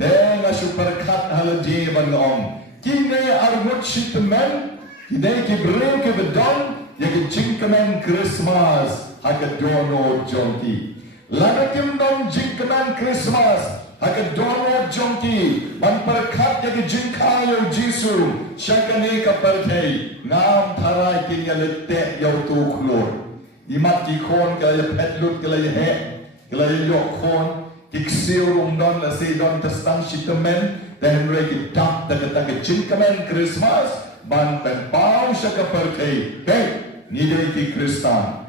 Dengar superkat halaje bangong. Kini armut shipment, kini kibreu ke bedon, ya ke jingkaman Christmas, haka dono jonti. Lana kim dong jingkaman Christmas, haka dono jonti. Ban perkat ya ke jingkayo Jisu, syakane kaperkai. Ngam tarai kini letek yau tu keluar. Imat kikon kaya petlut kaya he kaya yok kon kiksir umdon la se don testang shitomen dan mereka tak tak cinkamen Christmas ban pen pau syaka perkai hey ni dai ki Kristan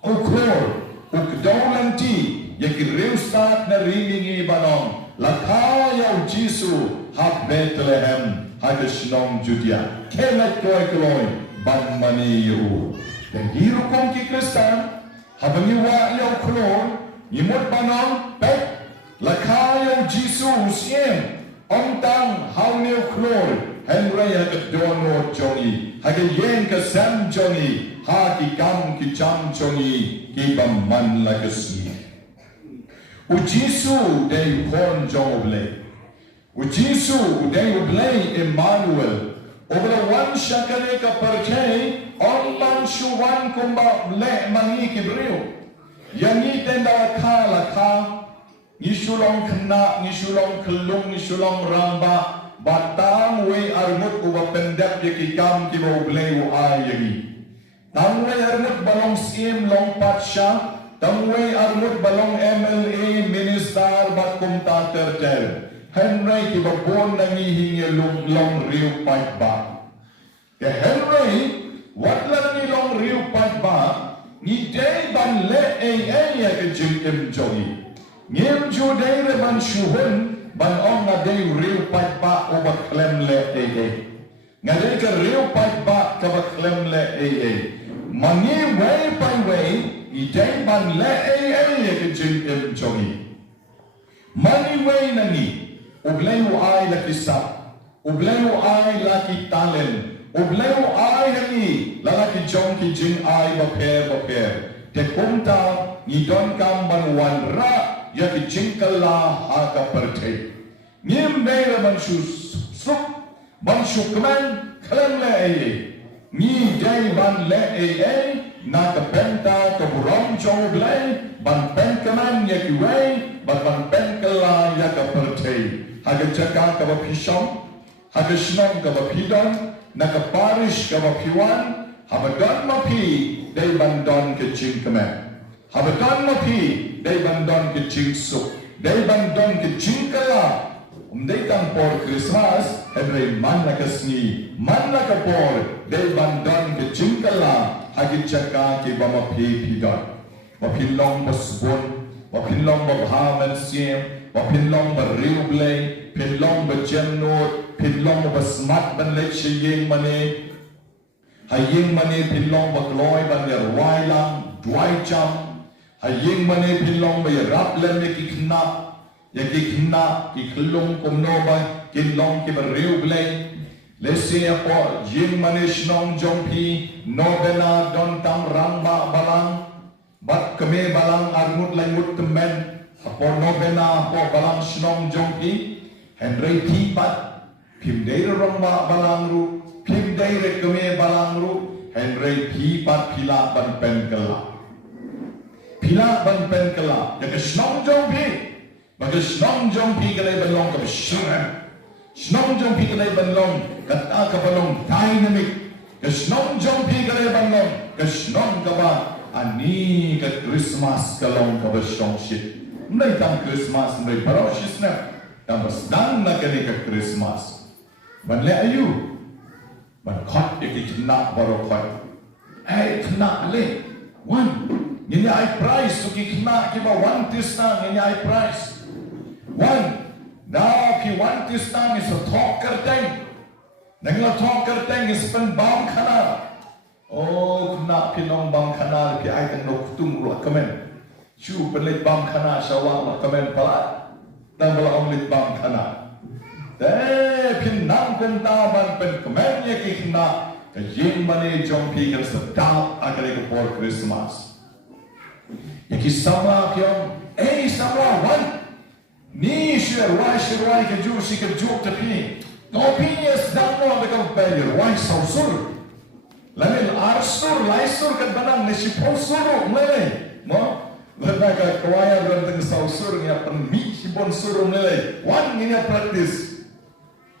uklor ukdolanti yaki reusat na ringingi banong lakaya Jisu hak Bethlehem hadishnong Judea kemet koy ban mani yu dan hirukom ki Kristan habang iwa yaw klon imot banong pek lakayaw Jisu siem omtang hawnew klon henry hagadono jongi hagayen kasam jongi hakikam kicham jongi kibam man lagasni u Jisu day pon jong oble u Jisu day oble Emmanuel Obra wan syakare ka percay orang syuwan kumba le mangi kibriu yangi tenda kala ka ngisulong kena ngisulong kelung ngisulong ramba batang we armut uba pendek yakikam kibo bleu ayagi tamwe armut balong sim long patsha tamwe armut balong MLA minister bat kumta terter Henry kibabon nangihingi long riu pat ba. Ke Henry watlan ni long riu pat ba ni day ban le ya ke jingkem jogi. Ngim ju day re ban shuhun ban ong na day riu pat ba o ba klem le Nga day ke riu pat ba ka ba klem le Mangi way by way ni day ban le ya ke jingkem jogi. Money way na ni Ubleyo ay lakisap, ubleyo ay laki talen, ubleyo ay hani lalaki jong ki jing ay baper. Te kumta ni don kam banwan ra ya ki jing kala haka perte. Nim bera banshu sup banshu keman klan le ni day ban le na ka Bynta ka buram jong ublay ban pen keman ya ki way ban pen kala ya ka perte. Haga jaka kaba Shitom, haga Shitom kaba Pidon, naka Parish kaba Piwan, habadon mapi day bandon ke jing kemen, habadon mapi day bandon ke jing sup, day bandon ke jing kala. Day tang por Christmas, henry man naka sni, man naka por day bandon ke jing kala, haga jaka ke ba mapi Pidon, mapilong basbon, mapilong babhaman siem. Pinlong beriublay, pinlong berjenut, pinlong bersmat benlek siyeng mani, hayeng mani pinlong berkloy banyer wailang, dwai jam, hayeng mani pinlong berrap lem yakikna, kiklong kumnoba, kinlong ki beriublay, lesi apo yeng mani shnong jongpi, novena don tam ramba balang, bat keme balang armut laimut temen. Apo novena apo balang Shitom jongki Henry Kiba pimdeira romba balangru pimdeira keme balangru Henry Kiba pila ban penkela ya ke Shitom jongki baga Shitom jongki kalay balong ka Shitom jongki kalay balong kata ka balong dynamic ke Shitom jongki kalay balong ke Shitom ka ba ani ke Christmas kalong ka ba shit May tang Christmas, may Parish na. Tapos dan na kani ka Christmas. Banle ayu. Ban kot ikikna baro kot. Ay kna ale. One. Ini ai price so kikna kiba one tisna ini ai price. One. Now ki one tisna is a talk kerteng. Nangla talk kerteng is pen bam khana. Oh kena pinong bam khana ki ai tang nok tung ru kamen. Chu pen lit bam khana sawang mak kamen pala. Tang bala ong lit bam khana. Pin nang pen ta ban pen kamen ye kikna ka yin mane jong pi kan sedap agak ke for Christmas. Yaki sama kyong, sama wan. Ni shirwai ke ju si ke juk tapi. No pinyas dang no dekat bayar wai sausur. Lain arsur laisur kan banang nasi posur mulai. Mo, lada ka kuaya renteng sausur ni apa mi si bonsur mulai. Wan ni practice.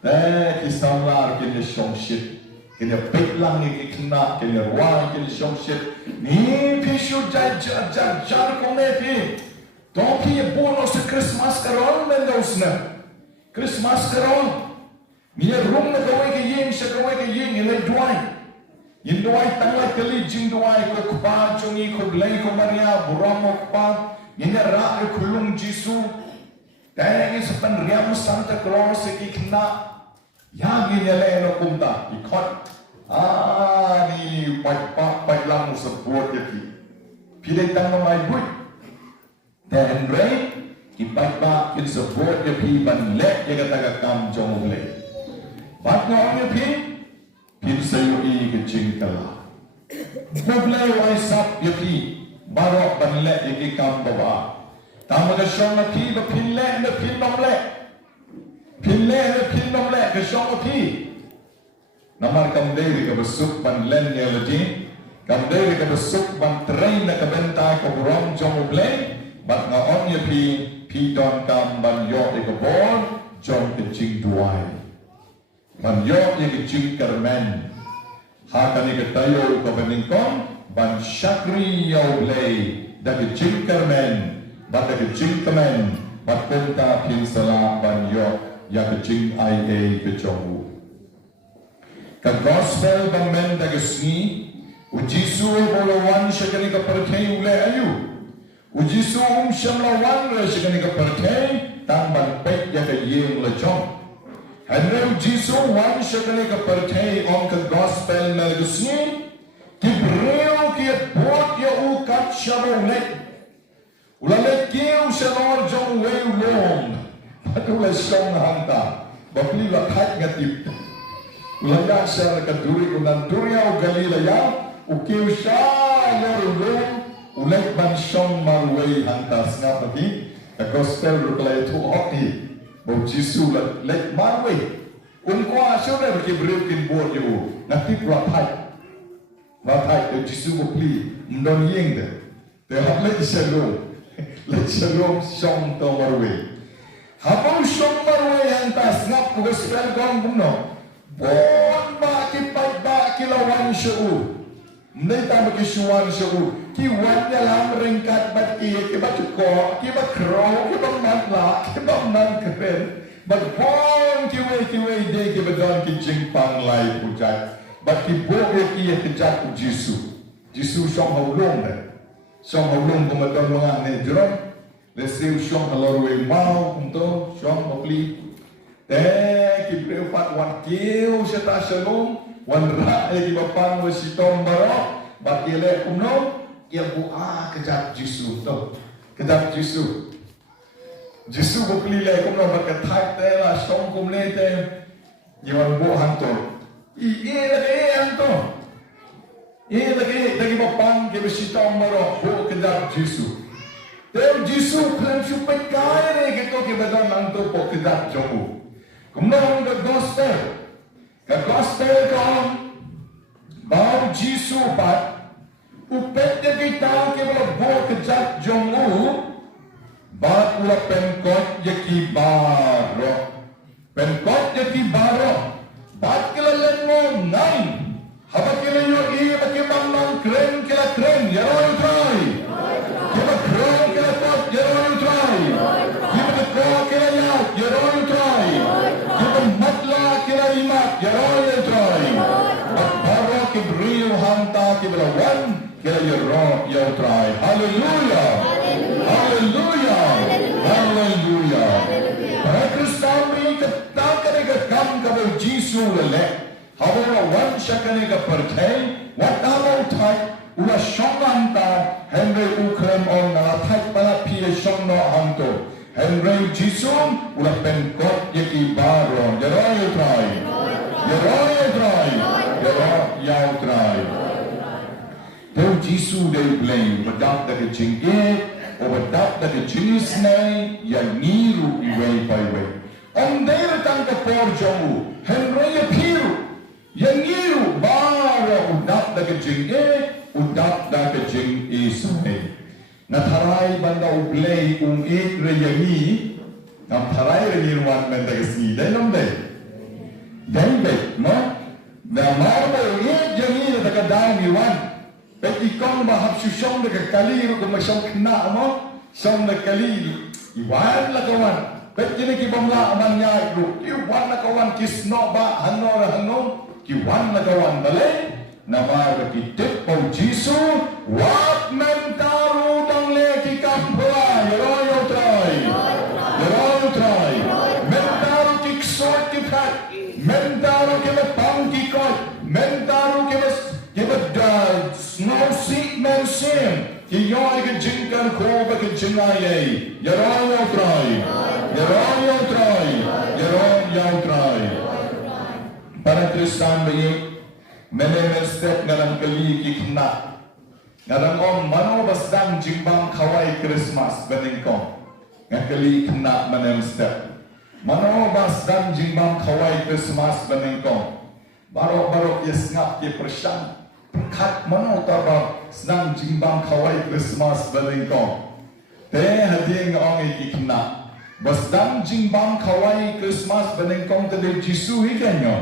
Ki sama kini shong shit. Kini petlang ni kena kini ruang kini shong shit. Ni pisau jar kau ni pi. Topi bonus Christmas karol mendosna. Christmas karol. Ni room na kau ke yeng, kau ke yeng ini duai. Ini duai tangla kali jing duai ko kupa cungi ko glei ko Maria buramo kupa. Ini rak kulung Jisu. Tengah sepan riam Santa Claus ki kena. Yang ini leno kumta ikut. Ni baik lang sebut jadi. Pilih tanggung mai but. Dan rey ki baik kin sebut jadi ban lek ye kata kam jong le. Bat ngong ye pin sayui ke jingkala. Ngoblai wai sap ye barok ban lek ye kam bawa. Tamu de shong na pi ba pin lek na pin nom lek. Pin lek na pin nom lek ke shong pi. Namar kam dei ke besuk ban len ye lagi. Kam dei ke besuk ban train na ke Bynta ko rom jong oblei. Bat nga on ye pi don kam ban yo ke bon jong ke jing duai. Ban yo ye ke jing kermen. Ha kani ke tayo ko beningkon ban shakri yo oblei da ke jing kermen. Bat da ke jing kemen. Bat Bynta pin sala ban yo ya ke jing ia ke jong. Ka gospel ban men da ke sni. Ujisu bolawan shakani ka perkei ule ayu. Ujisu shamlawan re shakani ka perkei tang ban pek ya ka yeng le jong. Henry ujisu wan shakani ka perkei on ka gospel na ke sni. Ki breu ki bot ya u kat shabo le. Ulale kiu shalor jong wei long. Patula shong hanta. Bapli la thak ngatip. Ulaya shara ka duri kunan duria u Galilea. Ukiu sha lorulung ulek ban shong marway hantas nga pagi ka gospel ruklay tu okti bo Jisu lek marway kwa shore baki breaking board yu ngati rapai de Jisu ko pli ndon yeng de hap lek shalom shong to marway hapong shong marway hantas nga gospel gong bumno bon ba ki lawan shu Mendai tak bagi suan seru, ki wanya lam ringkat bat ki bat ko, ki bat krow, ki bat matla, ki bat nan keren, bat pon ki wei de ki badon ki jingpang lai pujat, bat ki boge ki kejat ku Jisu shong haulong ko madon mga ne jrom, lesiu shong halorwe mau kumto shong mokli, ki prepat wan kiu seta shalom. Wan rak di bapang wa Shitom barok bat ile umno ia bua kejap Jisu tu kejap Jisu bukli le kumno bat kathai te la song kumle te yawan bu hanto lagi hanto lagi bapang ke Shitom barok bu kejap Jisu te Jisu plan supaya kaya ne ke to ke badan hanto po kejap jomu kumno the gospel ka gospel kon bau Jisu bat upet de kita ke bala bo kejat jongu bat ula penkot ye Kiba bat kila lengo nai haba kila yo ba ke bang kren kila kren ya oi try kila kren kila pot ya oi try kila ko kila ya oi try kila matla kila imat ya oi try bat baro ke brio hanta ke bala wan kila yo try. Hallelujah. Hallelujah. Hallelujah. Para Kristen ni kita kena kam kamu Yesus lelak. Hawa wan syakane ka percaya. Wat amau thai ula syongan ta Henry ukrem on na thai pala pia syong no hanto. Henry Yesus ula penkot yaki baro. Yaroy try. Yaroy try. Yaroy try. Teu Yesus day blame bedak dari jengget, o bedak dari jenis nai yang niru iway by way. Om day datang ke porjamu, Henry piru, yang niru bara udak dari jengget, udak dari jeng isai. Natharai banda ublay it reyani, nam tharai reyirwan banda kesni, day nam day. Day bay, no? Na marbo it yang niru dekat daun irwan. Bagi kau bahap susong dekat kali itu kemasong kena mo, song dekat kali iwan lah kawan. Bagi ni kita mula amanya itu, iwan lah kawan kisno ba hanor iwan lah kawan balik. Nama bagi tepau Yesu, wat mentaru dang leki kampua, yero try, mentaru kiksot kikat, mentaru kelepang kikot, mentaru kebedah. No seek man sin. Kiyoy ke jingkan ko ba ke jingay. Yaroy try. Para Kristen bayi, menemen step ngalang kali kikna. Ngalang om mano basdang jimbang kawai Christmas beningkong. Ngakali kena menemen step. Mano basdang jimbang kawai Christmas beningkong. Barok yesngap ke persang. Kat mana tabak senang jimbang kawai Christmas belingkong. Teh hadiah ngong iki kena. Basdang jimbang kawai Christmas belingkong tadi Jisui kanyo.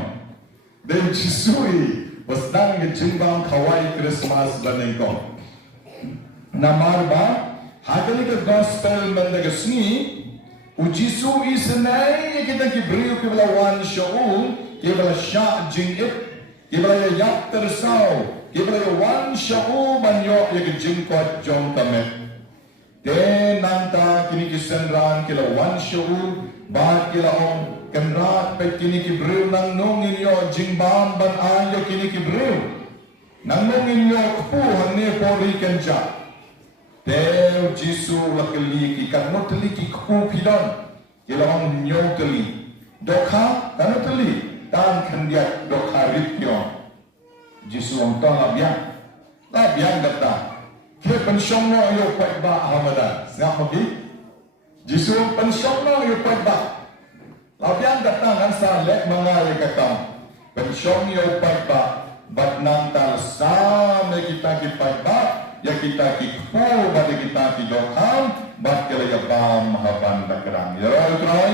Dan Jisui basdang jimbang kawai Christmas belingkong. Namar ba hadali ke gospel mendaga sini. Ujisu isnai kita kibriu kibla wan shaul kibla syak jingit kibla yak tersau. Kibla wan syau banyo ya kejingkot jom kame. Te nanta kini kisenran kila wan syau ba kila om kenrat pe kini kibriu nang nongin yo jingbam ban ayo kini kibriu. Nang nongin yo kepu hane pori kenja. Te Jisu lakali ki kanotli ki kepu pidon. Kila om nyotli. Dokha kanotli tan kendiat dokha ripyon. Jisu ang tong labiang kata. Kaya pensyong mo yung pwedba Hamadan. Siya magi? Jisu pensyong mo yung pwedba. Labiang kata ng sa lek mga yakakam. Pensyong yung pwedba. Ba't nang talsam na kita kipwedba. Ya kita kikpo. Ba't kita kidokam. Ba't kilayabam haban dakerang. Yaroy try.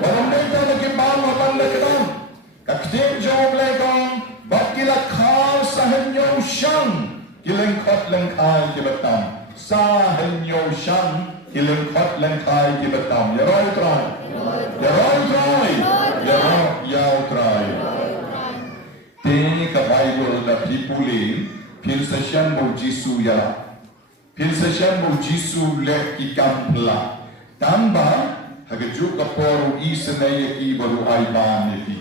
Walang nita na kibam haban dakerang. Kaktim jawab lekong, bat kila kau sahenyo syang, kilengkot lengkai kibatam. Sahenyo syang, kilengkot lengkai kibatam. Yaroy try. Tini ka Bible na pipuli, pilsasyan mo Jisu yala. Pilsasyan mo Jisu lek ikampla. Tamba, hagajuk ka poro isanay ki baru aiban iti.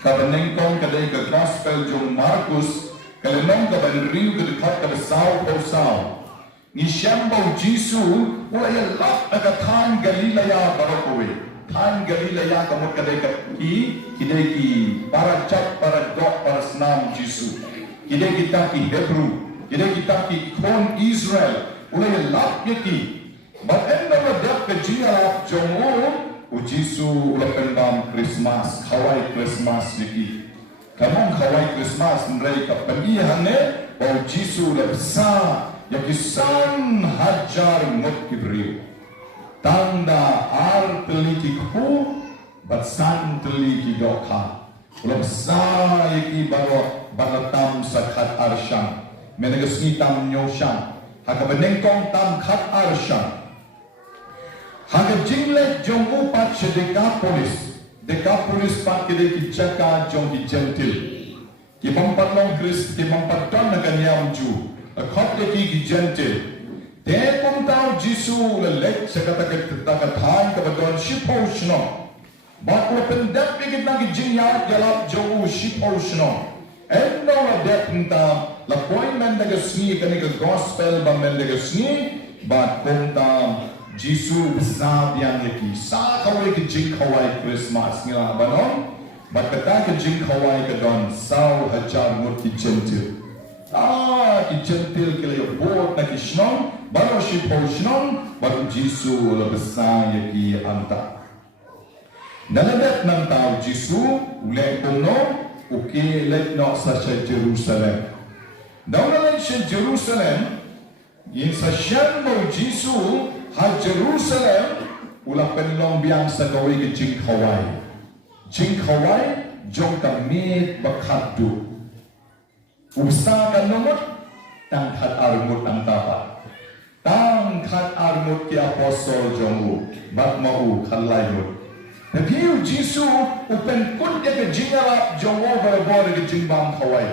Kabanengkong kadai ke gospel jong Markus kalenong kabanriu ke dekat ke Saw. Ni syambau Jisu wala lak agatan Galilea barokowe. Tan Galilea kamu kadai ke kidai ki para cap para dok para senam Jisu. Kidai kita ki Hebrew, kidai kita ki kon Israel. Wala lak yaki. But enda wadak ke jialap jong Jisu lependam Christmas, kawai Christmas niki. Kamu kawai Christmas mereka pemilihannya bahwa Jisu lepsa yakisan hajar mutkibriu. Tanda ar teliti ku, batsan teliti dokha. Lepsa yaki bawa balatam sakat arsyang. Menegasni tam nyosyang. Hakabenengkong tam kat arsyang. Hanggang jinglet jong upat sa Decapolis pat kede ki chaka jong ki gentil. ki pampat long Chris ki pampat ton na kanyam ju a khot ki gentle te kum tau Jisu le lek sa katakathan ka badon shiposhno but ko pendap bigit na ki jinya galap jo shiposhno and no adept ta la point man daga sni kani ka gospel ba man daga sni but kum ta Jisu besar yang lagi sa kawai ke jing kawai Christmas ngila banon but kata ke jing kawai ke don sau hajar mut ki gentle ki gentle ke le bot na ki shnon bano shi po shnon but Jisu la besar yaki anta naladat nang tau Jisu ule kono uke let no sa Jerusalem daw na sa Jerusalem yin sa syan mo Jisu ha Jerusalem ula penlong biang sa gawai ke jing kawai jong kamit bakadu usaha kan nomot tangkat armut ang tapat tangkat armut ki apostol jongu bat mau khalayut nabiu Jisu upen kun ya ke jingala jongu berbor ke jingbang kawai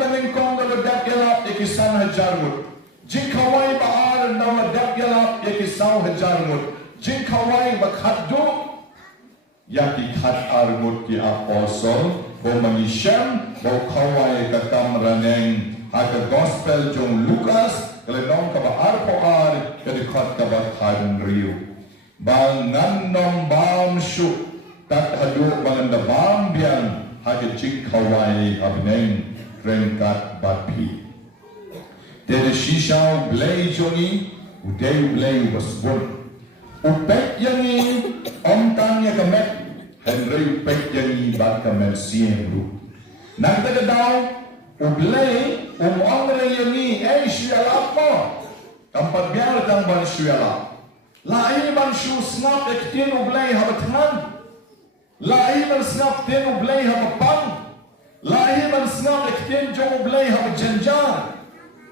banengkong na ladak gelap ya kisan hajarmut jing kawai baar na ladak gelap ya kisau hajarmut jing kawai bakadu yaki khat armut ki apostol bo mangisyan bo kawai ka kamraneng aga gospel jong Lukas kalenom ka ba arpoar ka dikhat ka ba thaden riu bang nannom bam shu tat hadu banganda bam bian haga jing kawai abneng rengkat bapi de shishau blay jongi udeu blay wasbun upek yangi omtang ya kamet Henry upek yangi bat kamet siemru nang tagadaw ublay ongre yangi shuyalapa kampat biar tang ban shuyala lai ban shu snap ektin ublay habathan lai ban snap tin ublay habapang lai ban snap ektin jo ublay habajanjar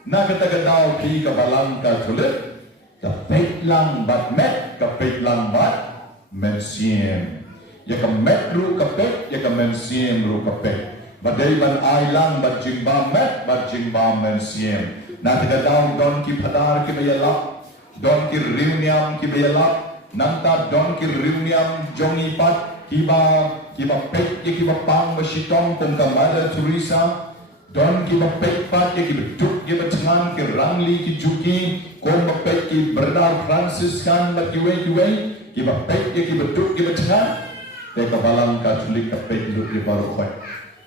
nagatagadaw ki kabalang ka tulit kapit lang bat met kapit lang bat mensiem ya ka met ru kapit ya ka mensiem ru kapit badai ban ai lang bat jingba met bat jingba mensiem na tagadaw don ki padar ki bayala don ki riuniam ki bayala nanta don ki riuniam jongi pat kiba pet ki kiba pang ba Shitom kung kamada Teresa don ki pet pat ki beduk ki betangan ki rangli ki juki kung pet ki berdar Franciscan ba kiwe ki pet ki beduk ki betangan te kabalang Katolik ka pet lu ki barokoy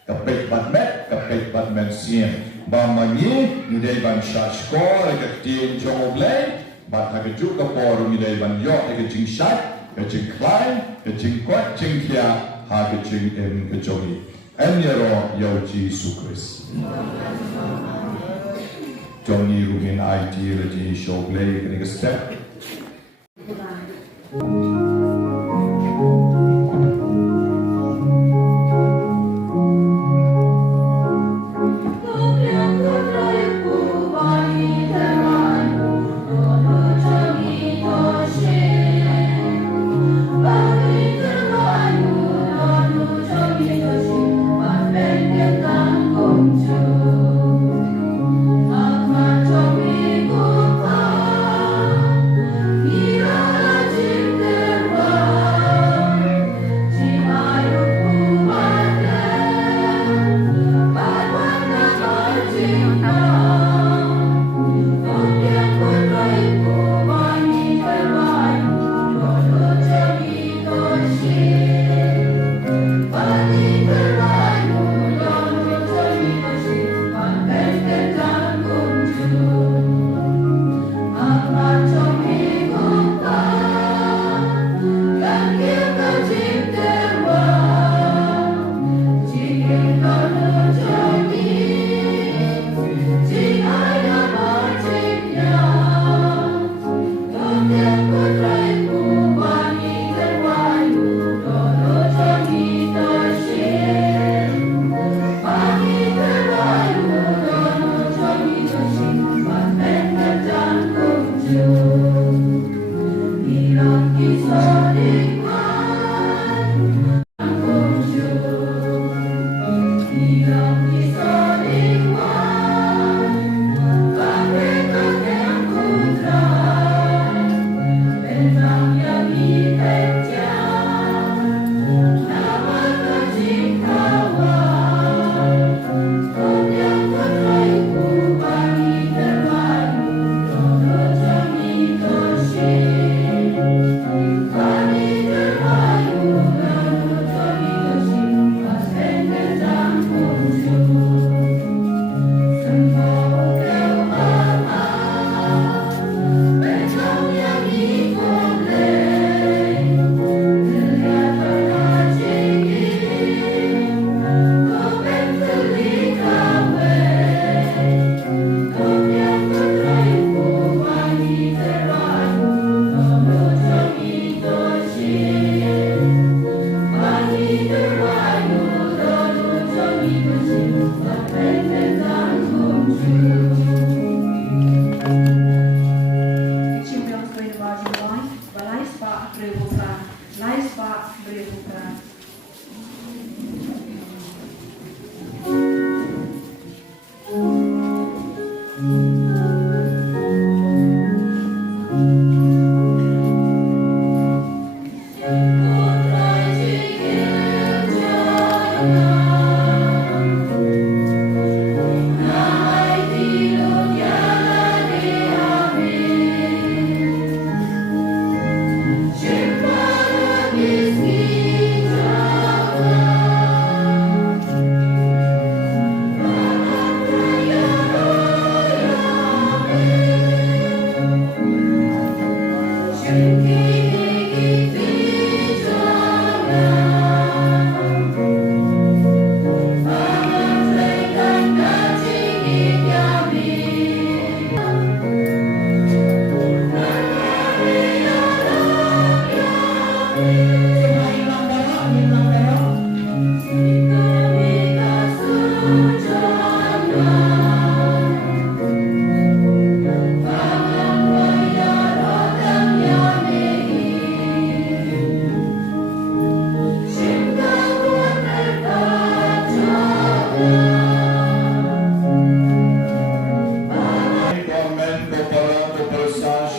ka pet bat met ka pet bat mensien ba manyi ni dai ban shashko ka tien jongoblay bat ha juk ka por ni dai ban yo ka jing shat ka jing klein ka jing kwat jing kia ha ka jing em ka jongi Enyero yau Jisu Christ. Jongi rumin IT raji shoglay kani ka step.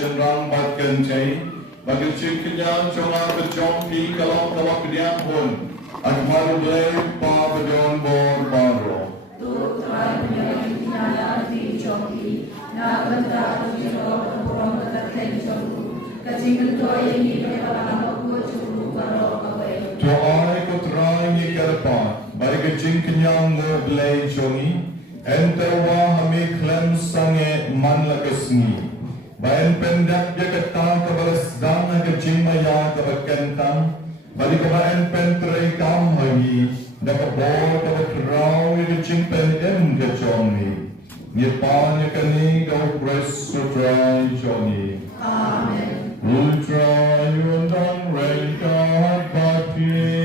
cenderang batkan cai bagi ciknya jonga kejompi kalau kawak dia pun akmaru blay pa badon bor baro tu try punya kinaya di jompi na benda tu jiro orang berkata jompu kacing tu ini kepada aku juru baro kawe to ai ko try ni karpa bagi ciknya ngo blay jongi enterwa hami klem sange man lagasni bayan pendak dia kata kebalas dang ke jimaya ke bakentang balik ke bayan pentrai kam hari dapat bawa ke kerau ke jimpen em ke jongi nirpan ke ni kau press to try jongi amen ultra yundang reka pati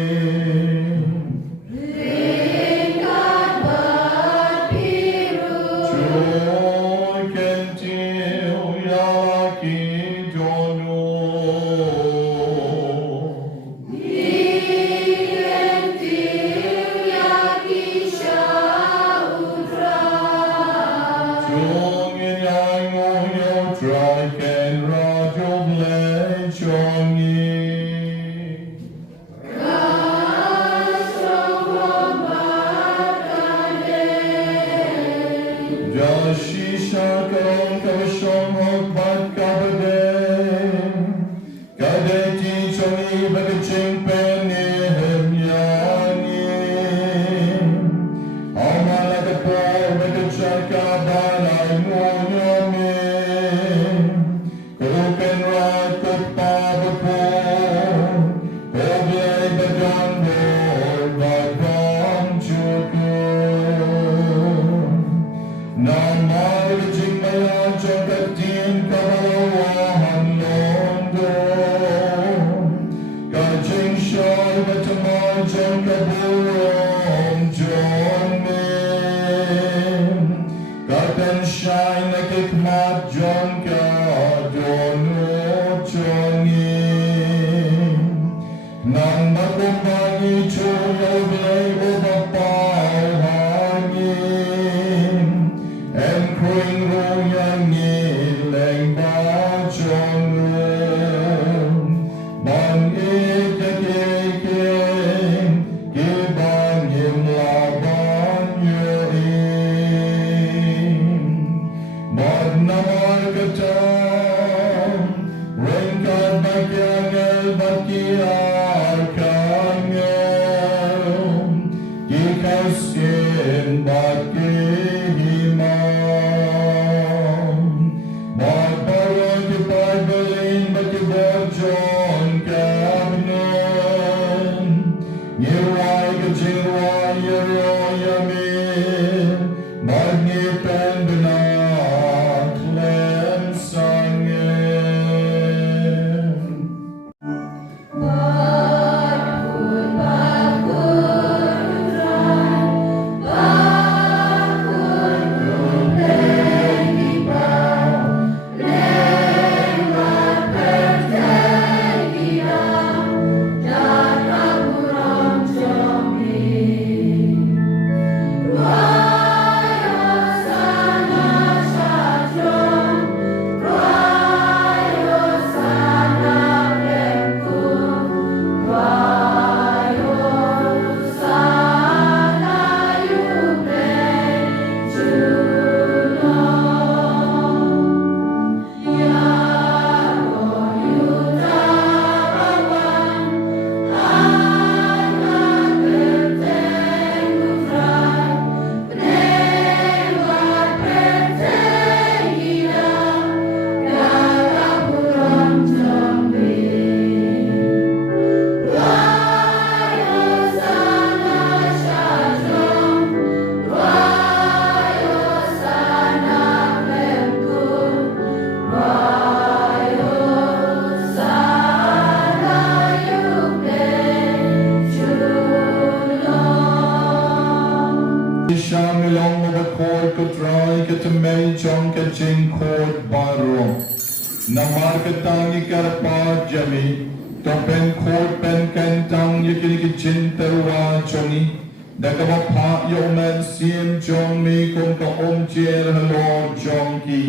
Namar ketangi karpa jami, topen kot pen kentang yukini cinterwa choni, dakabapa yomen siem jong mi kong ka om jer halo jong ki,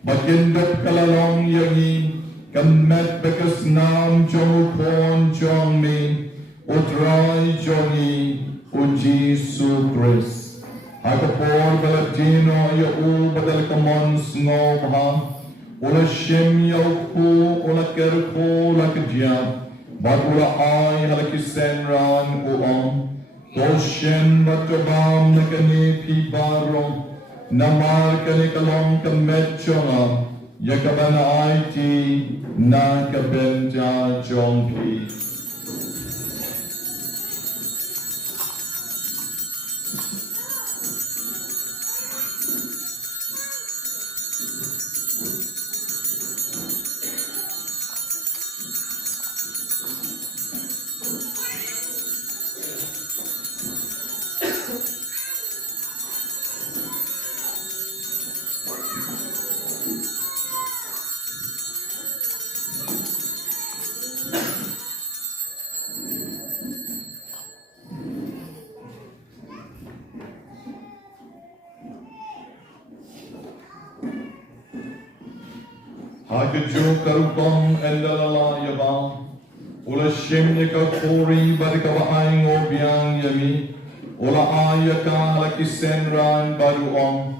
Bakindap kalalong yangi, kamet bekas nam jong kon jong mi, utrai jongi, o Jesu Christ. Hakapor balatino ya ul badal kamon sngom ha, ula shim ya ku, ula kerko ula kejab, bad ula ay halakisen ran uong, toshen batabam nakani pibarong, namar kani kalong kamechonga, yakabana IT na kabenta jongpi. Hagaju karupam endalala yabang, ula shim nika kori barika aing obiang yami, ula ayaka lakisen ran baruong,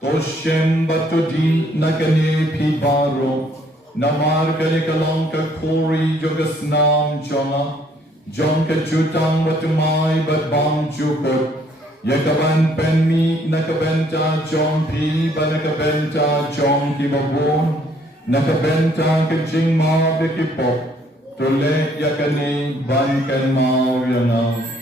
toshem batodi nakane pibaro, namar kanikalong ka kori jogasnam chonga, jonka jutang batumay batbang jukot, yakaban penmi nakabenta jompi banakabenta jomki babon, nakabenta kajing mau bekipok, tole yakani bankan mau yana.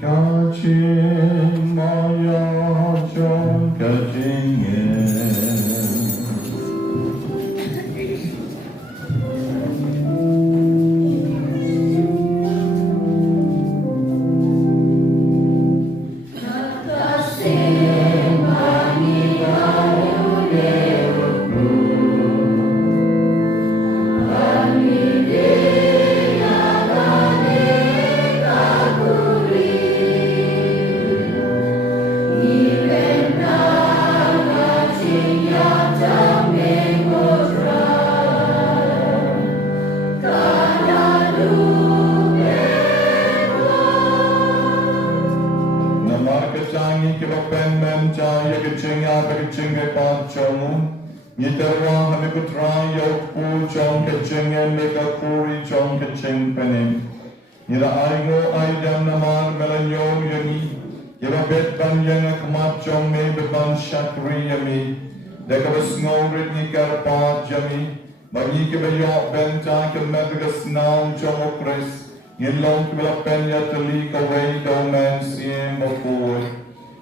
Kajing maya jong kajing Nitawa hamikutra yoku jong kaching and mega kuri jong kaching penim. Nira aigo aidam namar melanyo yami. Yama bet ban yang akamat jong me beban shakri yami. Dekabas ngawrit ni karpat yami. Bagi kebayo benta kemebigas naam jong okres. Nilong kebala penya tali kaway domen siyem okoy.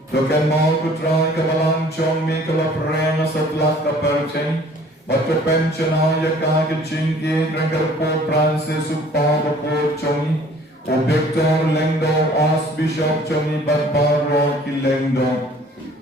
Token mau putra kabalang chong mi kalaprena satlak kapercheng, batu penchana yaka kichinki drinkar po Francis upa bapo chongi, o Victor lengdo as bishop chongi badbaro ki lengdo.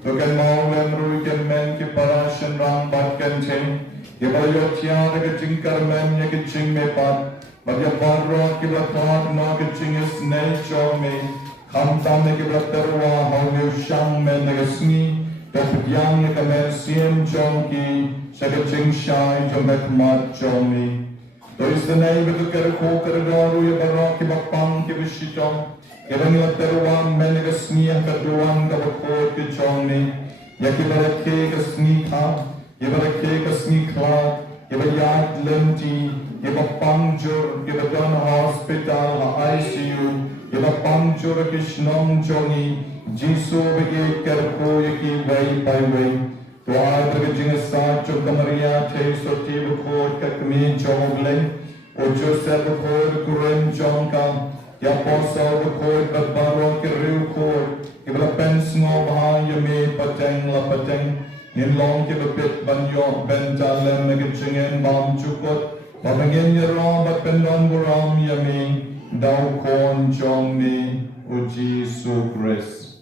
Token mau lemru ken men ki Parish ram bat kencheng, yebayo tiara kichinkar men ya kiching me pat, badya barro ki bapat no kiching is ne chong me. Hamtam ne kibratterwa hau shang men negasni, tapudyang ne kamen siem chongki, shagaching shai jomek mat chongmi. To is the name of the Kerko Keradaru Yabaraki Bakpang Shitom, giving a terwa men negasni and kaduan kabakot kichongmi, yakibarake kasni ha, yabarake kasni cloud, yabayat lenti, yabapang yabadon hospital ICU. Yaba pangchur Krishnam Joni, Jisu bege kerko yaki way by way. To I the Virgin Sat of the Maria Tay Soti Bukot Kakmi Jomogle, O Joseph Bakhuid Kurim John Kam, Ya Apostle Bakhuid Babaro Kiriu Kod, Ibra Pens Ngo Baha Yame Pateng La Pateng, Nin Long Kibapit Banyo Bynta Lem Megachingen Bam Chukot, Babangin Yaro Bapendon Buram Yame, Dao Kon Jong Ni, O Jesu Christ.